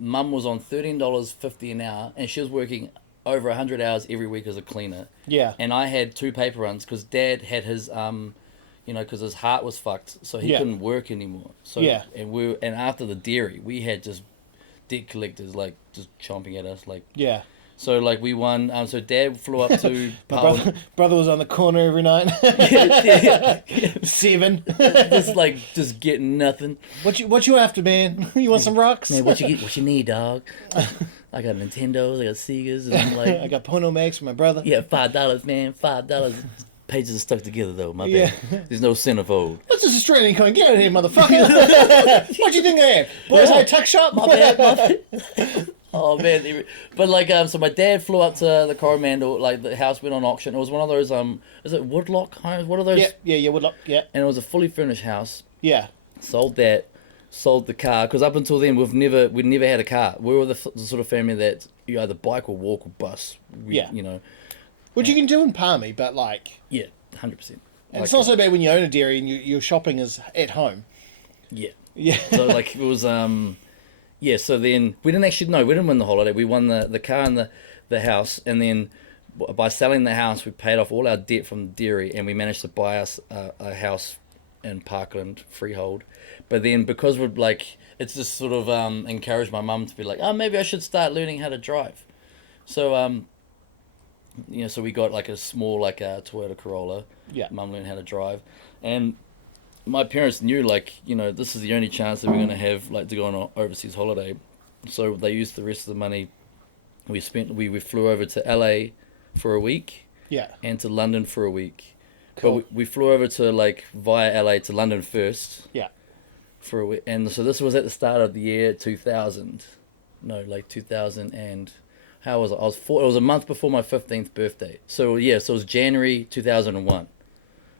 Mum was on $13.50 an hour, and she was working over 100 hours every week as a cleaner. Yeah. And I had 2 paper runs because Dad had his because his heart was fucked, so he couldn't work anymore. So and after the dairy, we had just debt collectors just chomping at us Yeah. So we won. So Dad flew up to My brother was on the corner every night. 7. just getting nothing. What you after, man? You want some rocks? Man, what you need, dog? I got Nintendos, I got Segas, and I got Pono Mags for my brother. Yeah, $5, man, $5. Pages are stuck together though, my bad. There's no centerfold. What's this Australian coin? Get out of here, motherfucker! What do you think I am? Boys High tuck shop? My bad. Oh man, but so my dad flew up to the Coromandel, the house went on auction. It was one of those is it Woodlock homes? What are those? Yeah, Woodlock, yeah. And it was a fully furnished house. Yeah. Sold that, sold the car, because up until then we'd never had a car. We were the sort of family that you either bike or walk or bus. Which you can do in Palmy, but yeah. 100%. And it's not so bad when you own a dairy and your shopping is at home. Yeah. Yeah. So like it was yeah, so then we didn't win the holiday. We won the car and the house, and then by selling the house we paid off all our debt from the dairy, and we managed to buy us a house in Parkland freehold. But then because we're like, it's just sort of encouraged my mum to be like, oh, maybe I should start learning how to drive. So so we got like a small like a Toyota Corolla. Yeah. Mum learned how to drive, and my parents knew like, this is the only chance that we're gonna have like to go on an overseas holiday. So they used the rest of the money we flew over to LA for a week. Yeah. And to London for a week. Cool. But we flew over to like via LA to London first. Yeah. For a week, and so this was at the start of the year 2000. No, like 2000 and how was it? It was a month before my 15th birthday. So yeah, so it was January 2001.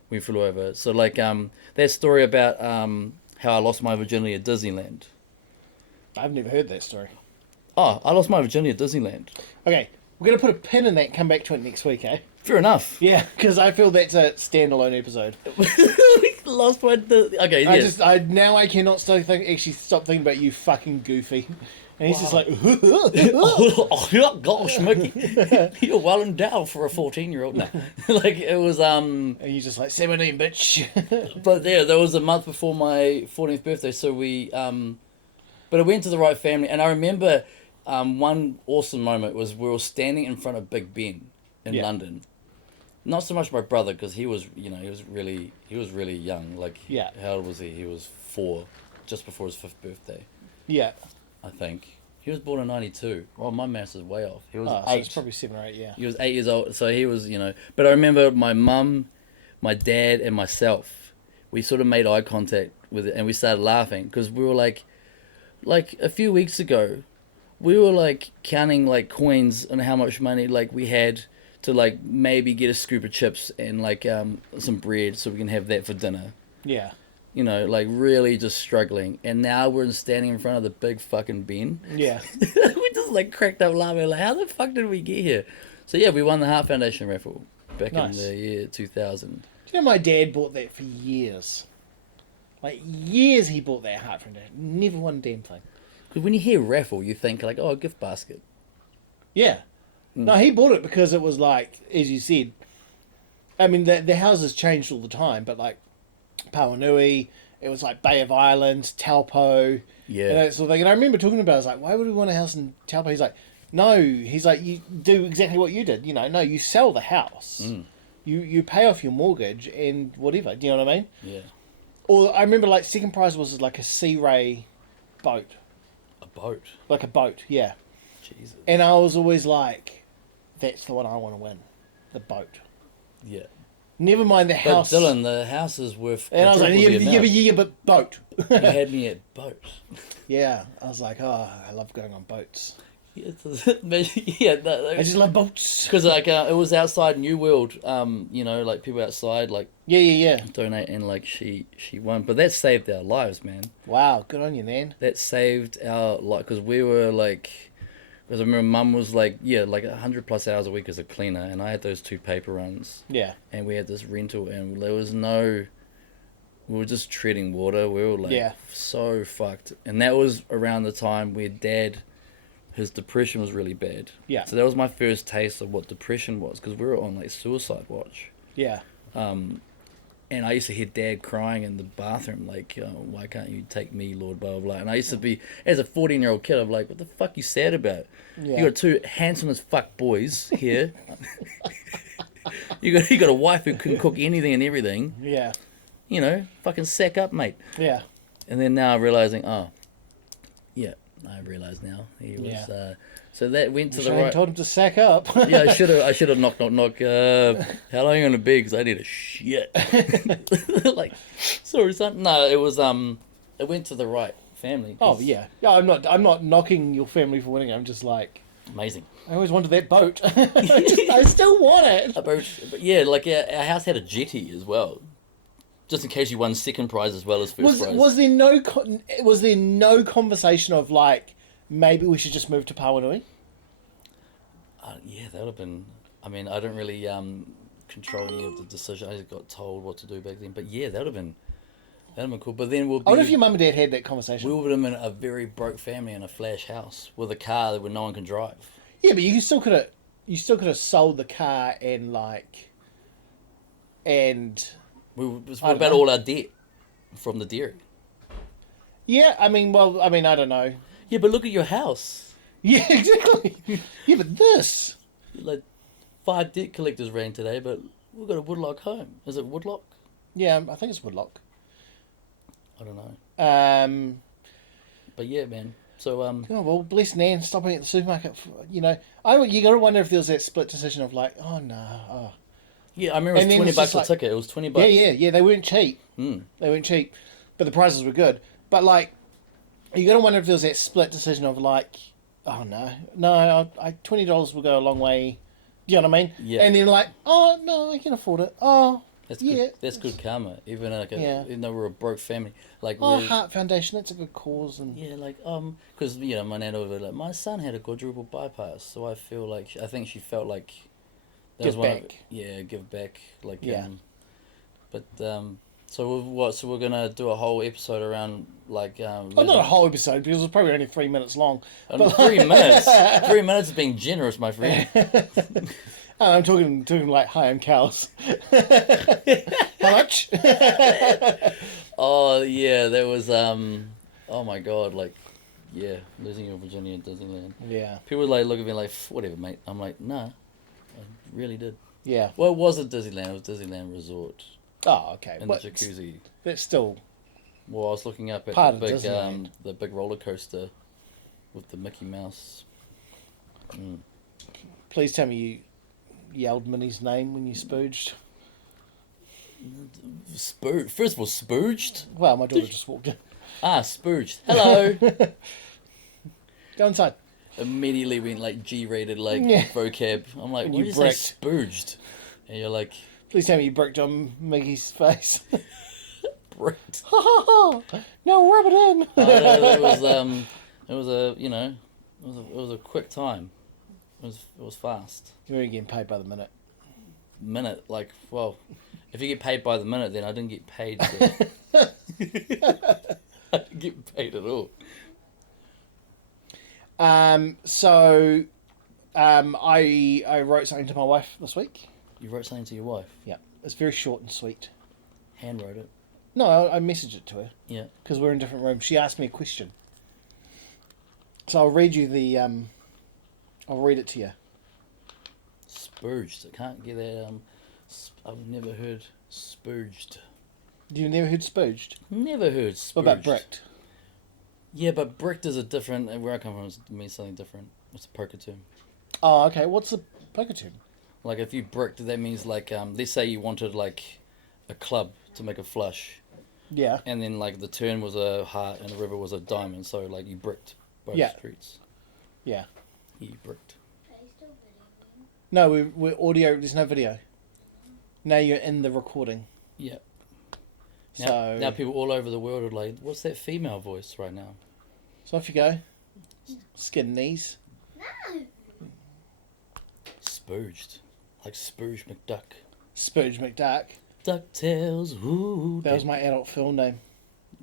We flew over. So like that story about how I lost my virginity at Disneyland. I've never heard that story. Oh, I lost my virginity at Disneyland. Okay, we're going to put a pin in that and come back to it next week, eh? Fair enough. Yeah, because I feel that's a standalone episode. Lost my... Okay, yeah. I cannot stop thinking about you fucking Goofy. And he's just like... Oh, gosh, Mickey. You're well endowed for a 14-year-old. No. Like, it was... And you're just like, 17, bitch. But yeah, that was a month before my 14th birthday, so we... But I went to the right family, and I remember one awesome moment was we were standing in front of Big Ben in London. Not so much my brother, because he was really young. Like, how old was he? He was 4, just before his 5th birthday. Yeah. I think. He was born in 92. Well, my maths is way off. He was 8. So it's probably 7 or 8, yeah. He was 8 years old, so he was, But I remember my mum, my dad, and myself, we sort of made eye contact with it, and we started laughing, because we were like a few weeks ago, we were like counting like coins and how much money like we had to like maybe get a scoop of chips and like some bread so we can have that for dinner. Yeah. Like really just struggling. And now we're standing in front of the big fucking bin. Yeah. We just like cracked up laughing like, how the fuck did we get here? So yeah, we won the Heart Foundation raffle back in the year 2000. Do you know my dad bought that for years? Like years he bought that Heart Foundation. Never won a damn thing. Because when you hear raffle, you think like, oh, a gift basket. Yeah. No, he bought it because it was like, as you said, I mean, the houses changed all the time, but like Pauanui, it was like Bay of Islands, Taupo, and that sort of thing. And I remember talking about it, I was like, why would we want a house in Taupo? He's like, no. He's like, you do exactly what you did. No, you sell the house. You pay off your mortgage and whatever. Do you know what I mean? Yeah. Or I remember like second prize was like a Sea Ray boat. A boat? Like a boat, yeah. Jesus. And I was always like, that's the one I want to win. The boat. Yeah. Never mind the house. But Dylan, the house is worth... And I was like, yeah, but boat. You had me at boat. Yeah. I was like, oh, I love going on boats. Yeah, I just love boats. Because like it was outside New World, like people outside like donate, and like she won, but that saved our lives, man. Wow, good on you, man. That saved our life, because we were like, because I remember Mum was like 100+ hours a week as a cleaner, and I had those 2 paper runs. Yeah. And we had this rental, and there was no. We were just treading water. We were like so fucked, and that was around the time where Dad. His depression was really bad. Yeah. So that was my first taste of what depression was, because we were on like suicide watch. Yeah. And I used to hear Dad crying in the bathroom, like, why can't you take me, Lord, blah, blah, blah. And I used to be, as a 14-year-old kid, I'm like, what the fuck you sad about? Yeah. You got 2 handsome as fuck boys here. you got a wife who can cook anything and everything. Yeah. Fucking sack up, mate. Yeah. And then now realizing, I realise now he was. So that went to the right. I told him to sack up. Yeah, I should have knock. How long are you gonna be? Because I need a shit. Like, sorry, son. No, it was it went to the right family. Oh yeah. I'm not knocking your family for winning. I'm just like amazing. I always wanted that boat. I still want it. A boat, but yeah, like our house had a jetty as well. Just in case you won second prize as well as first prize. Was there no conversation of like, maybe we should just move to Pauanui? Yeah, that would have been... I mean, I don't really control any of the decision. I just got told what to do back then. But yeah, that'd have been cool. But then I wonder if your mum and dad had that conversation. we would have been a very broke family in a flash house with a car that no one can drive. Yeah, but you still could have sold the car and What about all our debt from the dairy? yeah, I mean, I don't know. Yeah, but look at your house. Yeah, exactly. Yeah, but this. Like 5 debt collectors ran today, but we've got a Woodlock home. Is it Woodlock? Yeah, I think it's Woodlock. I don't know. Um. But yeah, man. So Oh, well, bless Nan stopping at the supermarket. You got to wonder if there was that split decision of like, oh no, oh. yeah, I remember it And was then $20 it's just a like- ticket. It was $20. Yeah. They weren't cheap. Mm. They weren't cheap, but the prices were good. But like, you got to wonder if there was that split decision of like, oh no, $20 will go a long way. You know what I mean? Yeah. And then like, oh no, I can afford it. Oh, That's yeah. good. That's good karma. Even Yeah. even though we're a broke family, like Oh, we're- Heart Foundation, that's a good cause. And yeah, like because my nan over like my son had a quadruple bypass, so I think she felt like that Give was one of- back. give back, like Yeah. So we're gonna do a whole episode around like well, not a whole episode because it's probably only 3 minutes long. But 3 minutes. 3 minutes is being generous, my friend. I'm talking like, hi, I'm Kels. How much? Oh yeah, that was oh my god, like yeah, losing your virginity at Disneyland. Yeah. People like look at me like whatever, mate. I'm like nah, I really did. Yeah. Well, it wasn't Disneyland. It was Disneyland Resort Oh, okay. in But the jacuzzi. that's still. Well, I was looking up at Part the of big Disneyland. the big roller coaster with the Mickey Mouse. Mm. Please tell me you yelled Minnie's name when you spooged. First of all, spooged. Well, my daughter just walked in. Ah, spooged. Hello. Go inside. Immediately went like G-rated like Yeah. vocab. I'm like, And what you did you say? bricked. Spooged. And you're like, Please tell me you bricked on Mickey's face. bricked. Ha ha ha! No, rub it in. Oh, no, it was it was a quick time. It was fast. You weren't getting paid by the minute. Minute, like, well, if you get paid by the minute, then I didn't get paid. I didn't get paid at all. I wrote something to my wife this week. You wrote something to your wife. Yeah, it's very short and sweet. Hand wrote it. No, I messaged it to her Yeah. because we're in different rooms. She asked me a question, so I'll read you the. I'll read it to you. Spurged. I can't get that. I've never heard spurged. You've never heard spooged? Never heard spurged. What about bricked? Yeah, but bricked is a different. Where I come from, it means something different. It's a poker term. Oh, okay. What's the poker term? Like if you bricked, that means like let's say you wanted like a club to make a flush, Yeah. and then like the turn was a heart and the river was a diamond, so like you bricked both Yeah. streets. Yeah. You bricked. No, we're audio. There's no video. Now you're in the recording. Yeah. Now, So now people all over the world are like, what's that female voice right now? So off you go. Skin knees. Spurged. Like Spurge McDuck. Spurge McDuck. DuckTales. Ooh. That was my adult film name.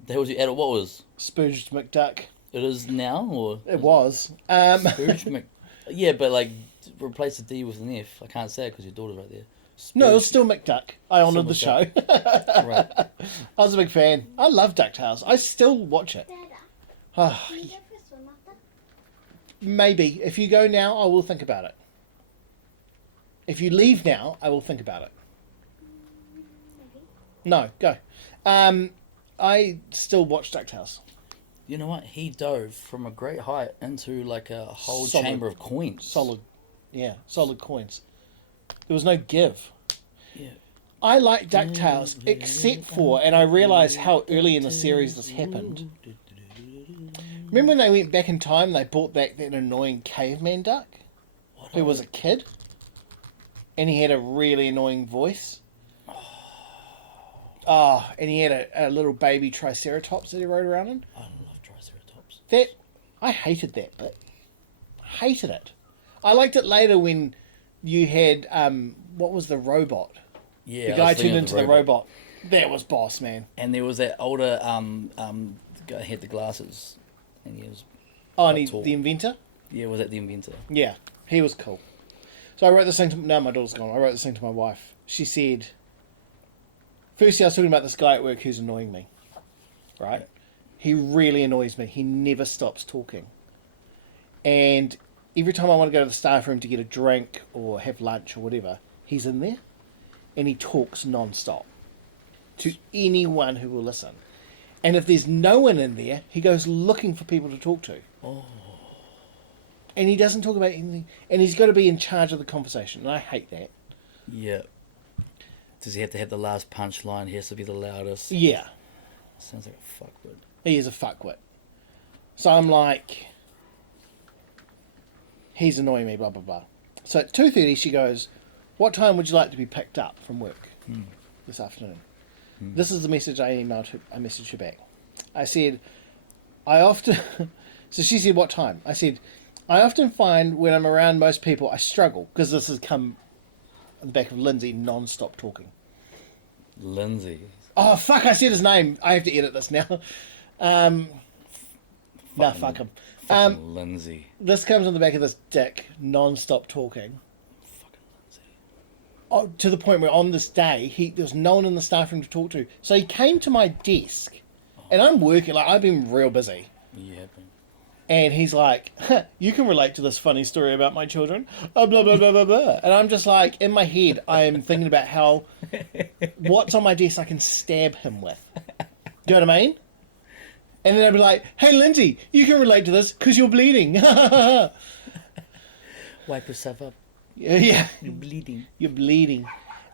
That was your adult. What was? Spurged McDuck. It is now or? It was. Spurge Mc. Yeah, but like replace the D with an F. I can't say it because your daughter's right there. No, it was Spurge- still McDuck. I honoured the show. McDuck. Right. I was a big fan. I love DuckTales. I still watch it. Ah, maybe. If you go now, I will think about it. If you leave now, I will think about it. No, go. I still watch DuckTales. You know what? He dove from a great height into like a whole Solid. chamber of coins. Solid. Yeah, solid coins. There was no give. Yeah. I like DuckTales, except for, and I realised how early in the series this happened. Remember when they went back in time, they brought back that annoying caveman duck who was a kid? And he had a really annoying voice. Oh, and he had a little baby triceratops that he rode around in. I love Triceratops. I hated that bit. Hated it. I liked it later when you had what was the robot? Yeah, The I guy was thinking turned of into the robot. That was boss, man. And there was that older guy who had the glasses, and he was Oh, quite and tall. the inventor. Yeah, was that the inventor? Yeah, he was cool. So I wrote this thing to... No, my daughter's gone. I wrote this thing to my wife. She said... Firstly, I was talking about this guy at work who's annoying me. Right? He really annoys me. He never stops talking. And every time I want to go to the staff room to get a drink or have lunch or whatever, he's in there. And he talks non-stop. To anyone who will listen. And if there's no one in there, he goes looking for people to talk to. Oh. And he doesn't talk about anything. And he's got to be in charge of the conversation. And I hate that. Yeah. Does he have to have the last punchline? He has to be the loudest. Yeah. Sounds like a fuckwit. He is a fuckwit. So I'm like, he's annoying me, blah, blah, blah. So at 2:30, she goes, what time would you like to be picked up from work this afternoon? This is the message I emailed her. I messaged her back. I said, I often... So she said, what time? I said, I often find when I'm around most people, I struggle, because this has come on the back of Lindsay non-stop talking. Lindsay. Oh, fuck, I said his name. I have to edit this now. Nah, fuck him. Fucking Lindsay. This comes on the back of this dick, non-stop talking. Fucking Lindsay. Oh, to the point where on this day, there was no one in the staff room to talk to. So he came to my desk, and I'm working, like, I've been real busy. Yeah, And he's like, you can relate to this funny story about my children. Blah, blah, blah, blah, blah. And I'm just like, in my head, I am thinking about how, what's on my desk I can stab him with. Do you know what I mean? And then I'd be like, hey, Lindsay, you can relate to this because you're bleeding. wipe yourself up. Yeah. You're bleeding. You're bleeding.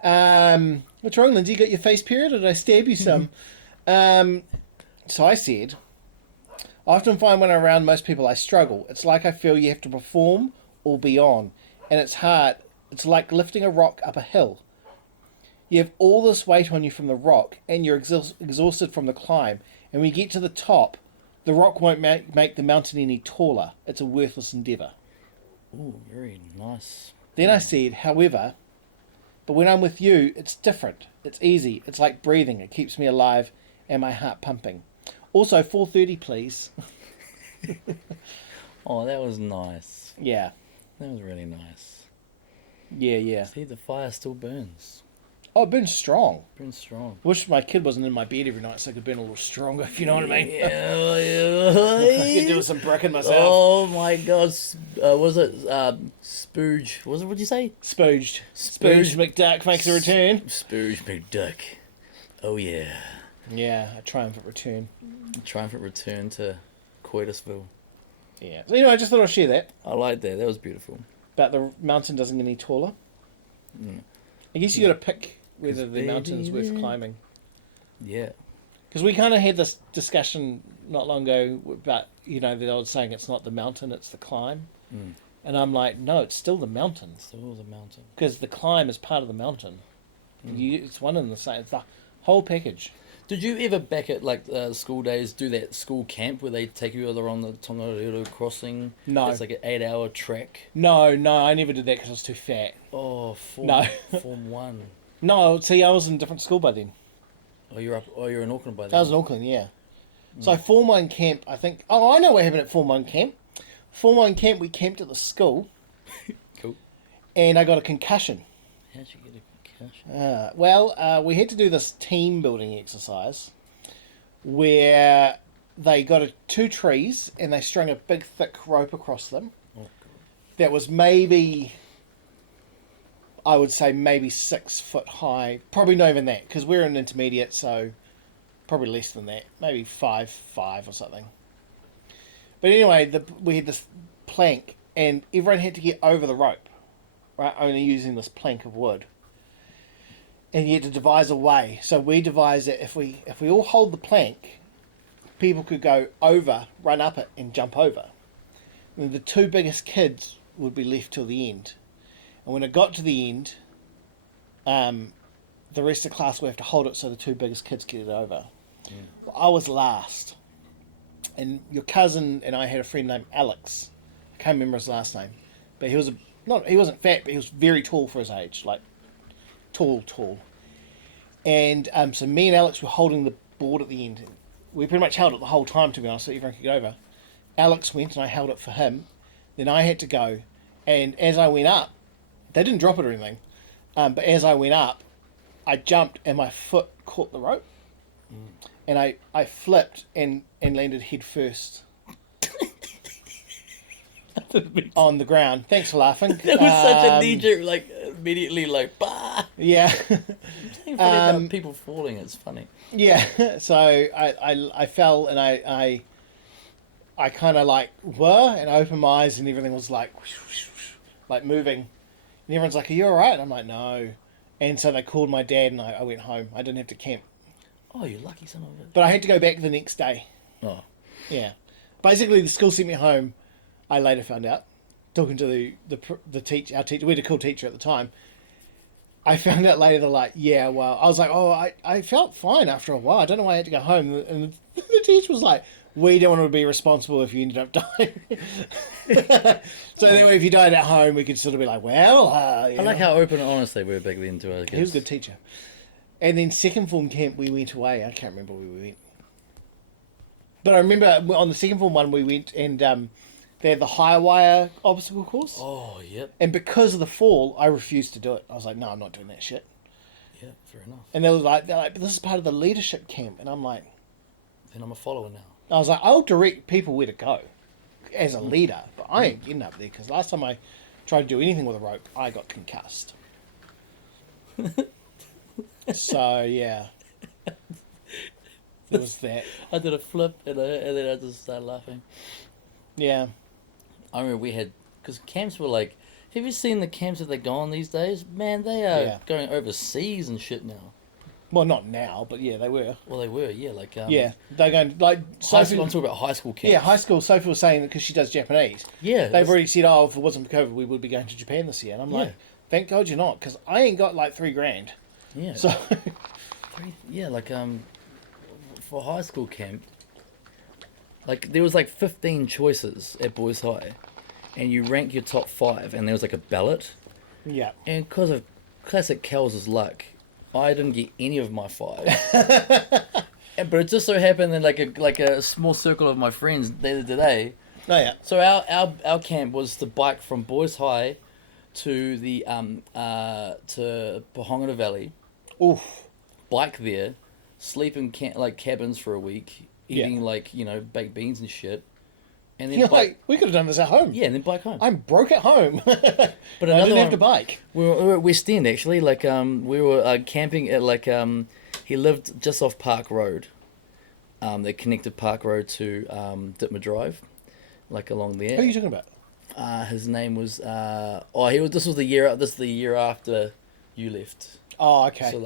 What's wrong, Lindsay? You got your face period or did I stab you some? So I said... I often find when I'm around most people I struggle. It's like I feel you have to perform or be on. And it's hard. It's like lifting a rock up a hill. You have all this weight on you from the rock and you're exhausted from the climb. And when you get to the top, the rock won't make the mountain any taller. It's a worthless endeavour. Ooh, very nice. Then I said, however, but when I'm with you, it's different. It's easy. It's like breathing. It keeps me alive and my heart pumping. Also, 4:30, please. Oh, that was nice. Yeah. That was really nice. Yeah, yeah. See, the fire still burns. Oh, it burns strong. Burns strong. Wish my kid wasn't in my bed every night so I could burn a little stronger, if you know what I mean. Yeah. I could do with some bricking myself. Oh my god. Was it Spooge? What'd you say? Spooged. Spooged McDuck makes a return. Spooge McDuck. Oh yeah. Yeah, a triumphant return. Triumphant return to Coitusville. Yeah. So, I just thought I'd share that. I like that. That was beautiful. But the mountain doesn't get any taller. I guess you got to pick whether the mountain's worth climbing. Yeah. Because we kind of had this discussion not long ago about, the old saying it's not the mountain, it's the climb. And I'm like, no, it's still the mountain. Still the mountain. Because the climb is part of the mountain. It's one and the same. It's the whole package. Did you ever back at school days do that school camp where they take you on the Tongariro crossing? No. It's like an 8-hour trek. No, I never did that because I was too fat. Oh, Form 1. No, see, I was in a different school by then. Oh, you're in Auckland by then. I was in Auckland, yeah. So Form 1 camp, I think... Oh, I know what happened at Form 1 camp. Form 1 camp, we camped at the school. Cool. And I got a concussion. How'd you get a concussion? We had to do this team building exercise where they got two trees and they strung a big thick rope across them. Oh, God. That was maybe 6 foot high. Probably not even that because we're an intermediate, so probably less than that. Maybe 5'5" or something. But anyway, we had this plank and everyone had to get over the rope, right? Only using this plank of wood. And you had to devise a way. So we devised that if we all hold the plank, people could go over, run up it, and jump over. And the two biggest kids would be left till the end. And when it got to the end, the rest of the class would have to hold it so the two biggest kids get it over. Well, I was last. And your cousin and I had a friend named Alex. I can't remember his last name. But he was he wasn't fat, but he was very tall for his age, like tall. And so me and Alex were holding the board at the end. We pretty much held it the whole time, to be honest, so everyone could get over. Alex went and I held it for him. Then I had to go, and as I went up, they didn't drop it or anything, but as I went up, I jumped and my foot caught the rope, and I flipped and landed head first on the ground. Thanks for laughing. That was such a knee-jerk, like, immediately, like, bah! Yeah. Funny about people falling, it's funny. Yeah, so I fell and I kind of like were, and I opened my eyes and everything was like moving, and everyone's like, "Are you all right?" And I'm like, "No," and so they called my dad and I went home. I didn't have to camp. Oh, you lucky son of a... But I had to go back the next day. Oh. Yeah, basically the school sent me home. I later found out, talking to the teacher, our teacher, we had a cool teacher at the time. I found out later, they're like, yeah, well, I was like, oh, I felt fine after a while. I don't know why I had to go home. And the teacher was like, we don't want to be responsible if you ended up dying. So anyway, if you died at home, we could sort of be like, well, I like how open and honest they were back then to our kids. He was a good teacher. And then second form camp, we went away. I can't remember where we went. But I remember on the second form one, we went and they had the high wire obstacle course. Oh, yep. And because of the fall, I refused to do it. I was like, no, I'm not doing that shit. Yeah, fair enough. And they're like, but this is part of the leadership camp. And I'm like... Then I'm a follower now. I was like, I'll direct people where to go as a leader, but I ain't getting up there because last time I tried to do anything with a rope, I got concussed. So, yeah. There was that. I did a flip and then I just started laughing. Yeah. I remember we had... Because camps were like... Have you seen the camps that they go on these days? Man, they are going overseas and shit now. Well, not now, but yeah, they were. Well, they were, yeah. Like yeah, they're going like. High school, I'm talking about high school camps. Yeah, high school. Sophie was saying that because she does Japanese. Yeah, they've already said, oh, if it wasn't for COVID, we would be going to Japan this year. And I'm like, thank God you're not, because I ain't got like $3,000. Yeah. So. Yeah, like for high school camp, like there was like 15 choices at Boys High, and you rank your top 5, and there was like a ballot. Yeah. And because of classic Kels' luck, I didn't get any of my 5. But it just so happened that like a small circle of my friends the other day. Oh yeah. So our camp was to bike from Boys High to the to Pohongata Valley. Oof. Bike there, sleep in cabins for a week, eating baked beans and shit. And then like, we could have done this at home. Yeah, and then bike home. I'm broke at home. But I didn't have to bike. We were at West End, actually. Like, we were camping at, he lived just off Park Road. That connected Park Road to Ditma Drive, like along there. Who are you talking about? His name was, this is the year after you left. Oh, okay. So,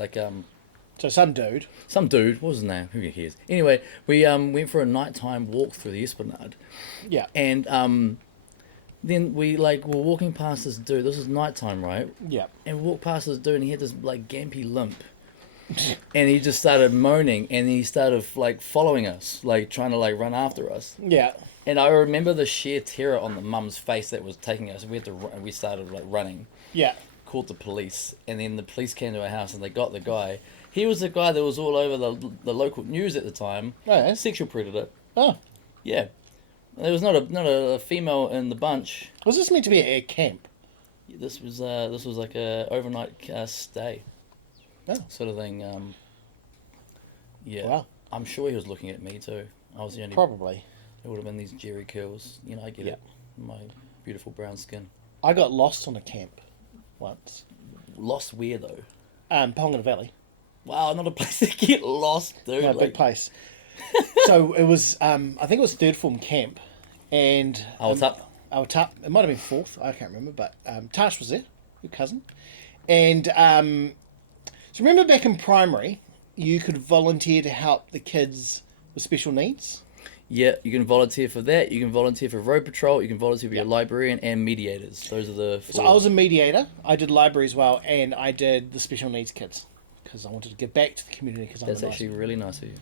so some dude. What was his name? Who cares? Anyway, we went for a nighttime walk through the Esplanade. Yeah. And then we were walking past this dude. This was nighttime, right? Yeah. And we walked past this dude, and he had this gampy limp. And he just started moaning, and he started following us, trying to run after us. Yeah. And I remember the sheer terror on the mum's face that was taking us. We started running. Yeah. Called the police, and then the police came to our house, and they got the guy. He was the guy that was all over the local news at the time. Oh, yeah? Sexual predator. Oh. Yeah. There was not a female in the bunch. Was this meant to be a camp? This was like a overnight stay. Oh. Sort of thing. Yeah. Wow. I'm sure he was looking at me too. I was the only. Probably. It would have been these Jerry curls. I get it. My beautiful brown skin. I got lost on a camp once. Lost where though? Pohongata Valley. Wow, not a place to get lost, dude. No, big place. So it was, I think it was third form camp, and Awatup. It might have been fourth. I can't remember, but Tash was there, your cousin, and so remember back in primary, you could volunteer to help the kids with special needs. Yeah, you can volunteer for that. You can volunteer for road patrol. You can volunteer for your librarian and mediators. Those are the 4. So I was a mediator. I did library as well, and I did the special needs kids because I wanted to give back to the community. That's actually really nice of you.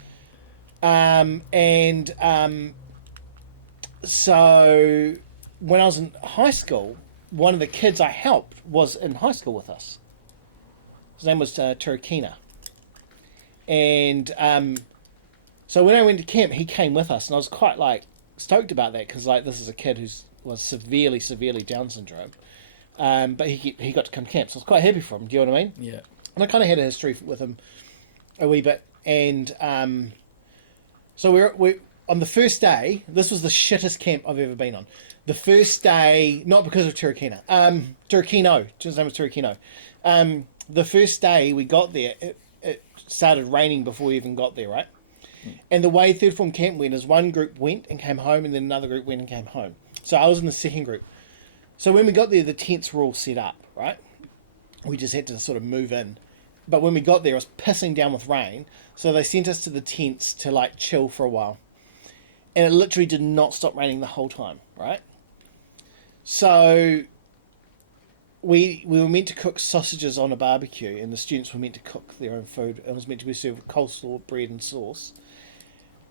So when I was in high school, one of the kids I helped was in high school with us. His name was Turkina. And so when I went to camp, he came with us, and I was quite like stoked about that because like this is a kid who was severely Down syndrome, but he got to come to camp, so I was quite happy for him. Do you know what I mean? Yeah. And I kind of had a history with him a wee bit, and so we're on the first day. This was the shittest camp I've ever been on. The first day, not because of Turkino. His name was Turkino. The first day we got there, it started raining before we even got there, right? And the way third form camp went is one group went and came home, and then another group went and came home. So I was in the second group. So when we got there, the tents were all set up, right? We just had to sort of move in. But when we got there, it was pissing down with rain. So they sent us to the tents to like chill for a while. And it literally did not stop raining the whole time, right? So we were meant to cook sausages on a barbecue, and the students were meant to cook their own food. It was meant to be served with coleslaw, bread and sauce.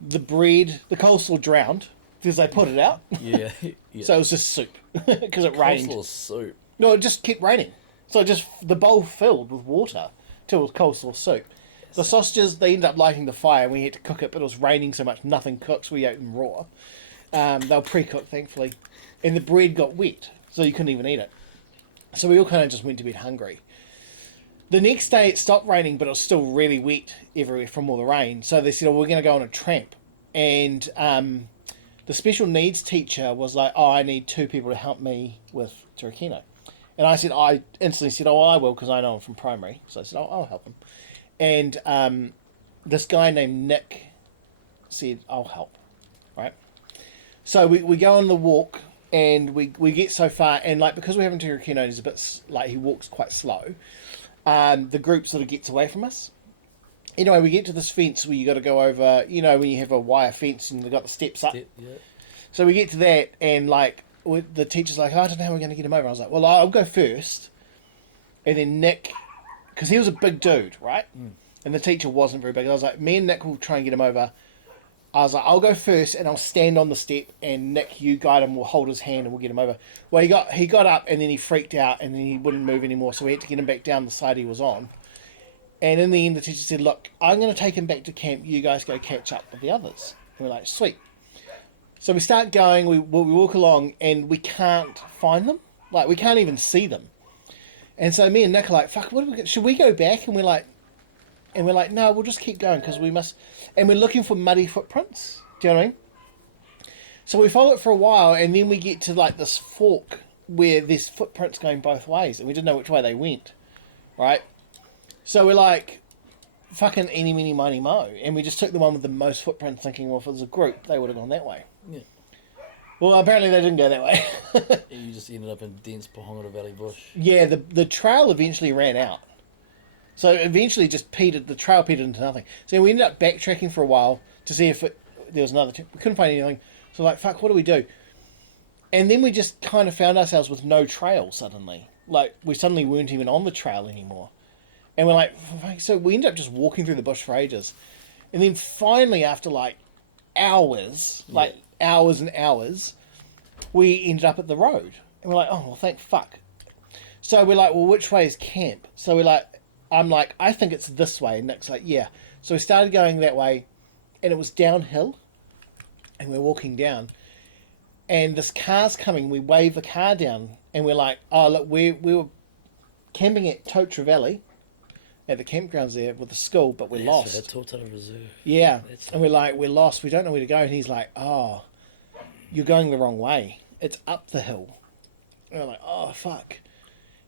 The coleslaw drowned because they put it out. Yeah. So it was just soup because it rained. Coleslaw soup. No, it just kept raining. So the bowl filled with water till it was coleslaw soup. The sausages, they ended up lighting the fire and we had to cook it, but it was raining so much nothing cooked, so we ate them raw. They were pre-cooked, thankfully. And the bread got wet, so you couldn't even eat it. So we all kind of just went to bed hungry. The next day it stopped raining, but it was still really wet everywhere from all the rain. So they said, we're going to go on a tramp. And the special needs teacher was like, I need 2 people to help me with Turkino. And I instantly said, I will, because I know him from primary. So I said, I'll help him. And this guy named Nick said, I'll help, right? So we go on the walk, and we get so far, and like because we're having Turkino, he's a bit like he walks quite slow. The group sort of gets away from us. Anyway, we get to this fence where you got to go over, when you have a wire fence and they've got the steps up. Yeah. So we get to that, and like the teacher's like, I don't know how we're going to get him over. I was like, well, I'll go first, and then Nick, because he was a big dude, right? And the teacher wasn't very big. I was like, me and Nick will try and get him over. I was like, I'll go first, and I'll stand on the step, and Nick, you guide him, we'll hold his hand, and we'll get him over. Well, he got up, and then he freaked out, and then he wouldn't move anymore, so we had to get him back down the side he was on. And in the end, the teacher said, look, I'm going to take him back to camp. You guys go catch up with the others. And we're like, sweet. So we start going, we walk along, and we can't find them. Like, we can't even see them. And so me and Nick are like, fuck, should we go back? And we're like, no, we'll just keep going because we must. And we're looking for muddy footprints. Do you know what I mean? So we follow it for a while, and then we get to like this fork where there's footprints going both ways, and we didn't know which way they went, right? So we're like, fucking eeny, meeny, miny, mo, and we just took the one with the most footprints, thinking, well, if it was a group, they would have gone that way. Yeah. Well, apparently they didn't go that way. You just ended up in dense Pohongara Valley bush. Yeah, the trail eventually ran out. So eventually the trail petered into nothing. So we ended up backtracking for a while to see if there was another... We couldn't find anything. So like, fuck, what do we do? And then we just kind of found ourselves with no trail suddenly. Like, we suddenly weren't even on the trail anymore. And we're like... So we ended up just walking through the bush for ages. And then finally, after like hours, hours and hours, we ended up at the road. And we're like, oh, well, thank fuck. So we're like, well, which way is camp? So we're like... I'm like, I think it's this way. And Nick's like, yeah. So we started going that way, and it was downhill, and we're walking down, and this car's coming. We wave the car down, and we're like, oh, look, we were camping at Totra Valley, at the campgrounds there with the school, but we're lost. That's Totara Reserve. Yeah. And we're like, we're lost. We don't know where to go. And he's like, oh, you're going the wrong way. It's up the hill. And we're like, oh, fuck.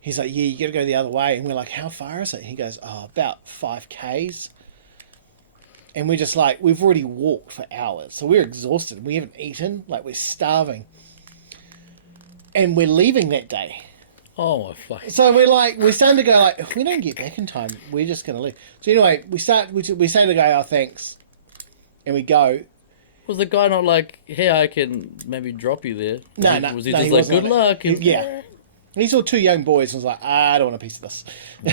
He's like, yeah, you got to go the other way. And we're like, how far is it? He goes, oh, about 5 Ks. And we're just like, we've already walked for hours. So we're exhausted. We haven't eaten. Like, we're starving. And we're leaving that day. Oh, my fuck. So we're starting to go like, if we don't get back in time, we're just going to leave. So anyway, we say to the guy, oh, thanks. And we go. Was the guy not like, hey, I can maybe drop you there? No. Was he just like, good luck? Yeah. And he saw 2 young boys and was like, I don't want a piece of this.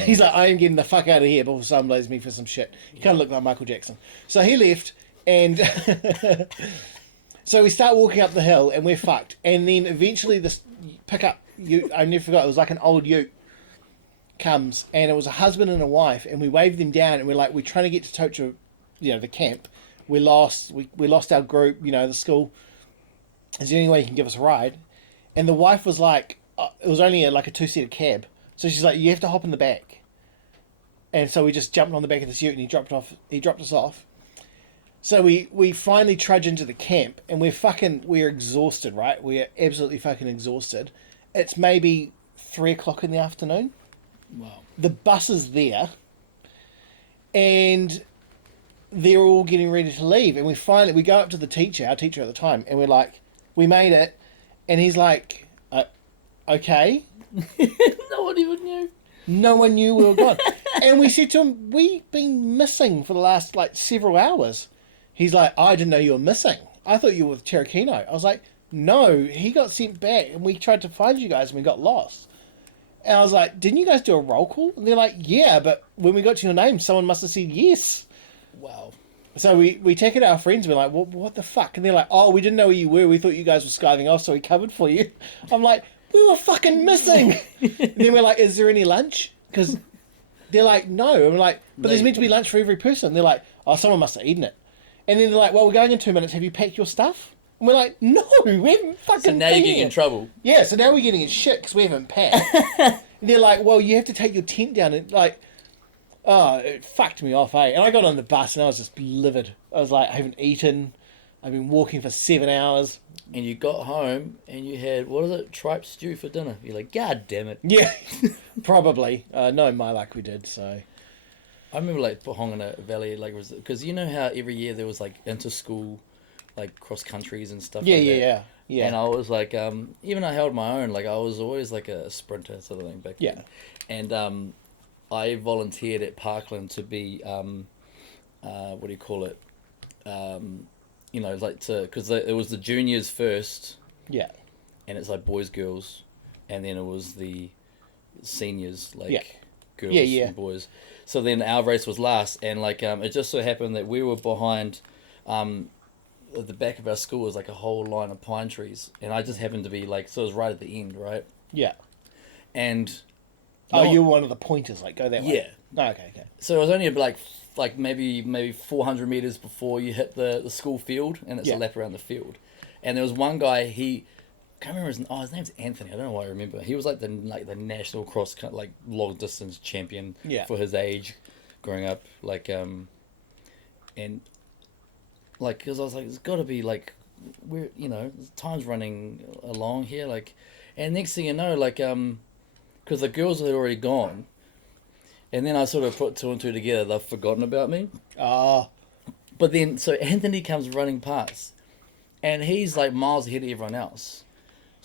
He's like, I am getting the fuck out of here before someone blames me for some shit. He kind of looked like Michael Jackson. So he left, and so we start walking up the hill, and we're fucked. And then eventually pick up ute. I never forgot. It was like an old ute comes, and it was a husband and a wife, and we waved them down, and we're trying to get to Tocha, the camp. We lost our group, the school. Is there any way you can give us a ride? And the wife was like, it was only like a 2-seater cab, so she's like, you have to hop in the back. And so we just jumped on the back of this ute, and he dropped us off. So we finally trudge into the camp, and we're exhausted, right? We're absolutely fucking exhausted. It's maybe 3:00 in the afternoon. Wow. The bus is there, and they're all getting ready to leave. And we go up to the teacher, our teacher at the time, and we're like, we made it. And he's like, okay. No one even knew. No one knew we were gone. And we said to him, we've been missing for the last several hours. He's like, I didn't know you were missing. I thought you were with Cherokino. I was like, no, he got sent back, and we tried to find you guys, and we got lost. And I was like, didn't you guys do a roll call? And they're like, yeah, but when we got to your name, someone must have said yes. Wow. So we take it to our friends, and we're like, what the fuck? And they're like, oh, we didn't know where you were. We thought you guys were skiving off, so we covered for you. I'm like, we were fucking missing. Then we're like, is there any lunch? Because they're like, no. And we're like, but there's meant to be lunch for every person. They're like, oh, someone must have eaten it. And then they're like, well, we're going in 2 minutes. Have you packed your stuff? And we're like, no, we haven't fucking So now you're been getting here. in trouble. Yeah, so now we're getting in shit because we haven't packed. And they're like, well, you have to take your tent down. And it fucked me off, eh? And I got on the bus and I was just livid. I was like, I haven't eaten. I've been walking for 7 hours. And you got home and you had, what is it, tripe stew for dinner. You're like, God damn it. Yeah, probably. No, my luck we did, so... I remember Pohongana Valley, because you know how every year there was inter-school, cross countries and stuff like that. Yeah. And I was like, even I held my own, I was always a sprinter sort of thing back then. And I volunteered at Parkland to be, what do you call it? Because it was the juniors first. Yeah. And it's boys, girls, and then it was the seniors, girls and boys. So then our race was last, and it just so happened that we were behind, at the back of our school was a whole line of pine trees, and I just happened to be so it was right at the end, right? Yeah. And you were one of the pointers, go that way. Yeah. Oh, okay. So it was only maybe 400 meters before you hit the school field, and it's a lap around the field. And there was one guy, I can't remember his name's Anthony. I don't know why I remember. He was the national cross long distance champion for his age, growing up. And because I was like, it's got to be we're time's running along here. And next thing you know, because the girls had already gone, and then I sort of put two and two together. They've forgotten about me. Ah. But then so Anthony comes running past, and he's miles ahead of everyone else.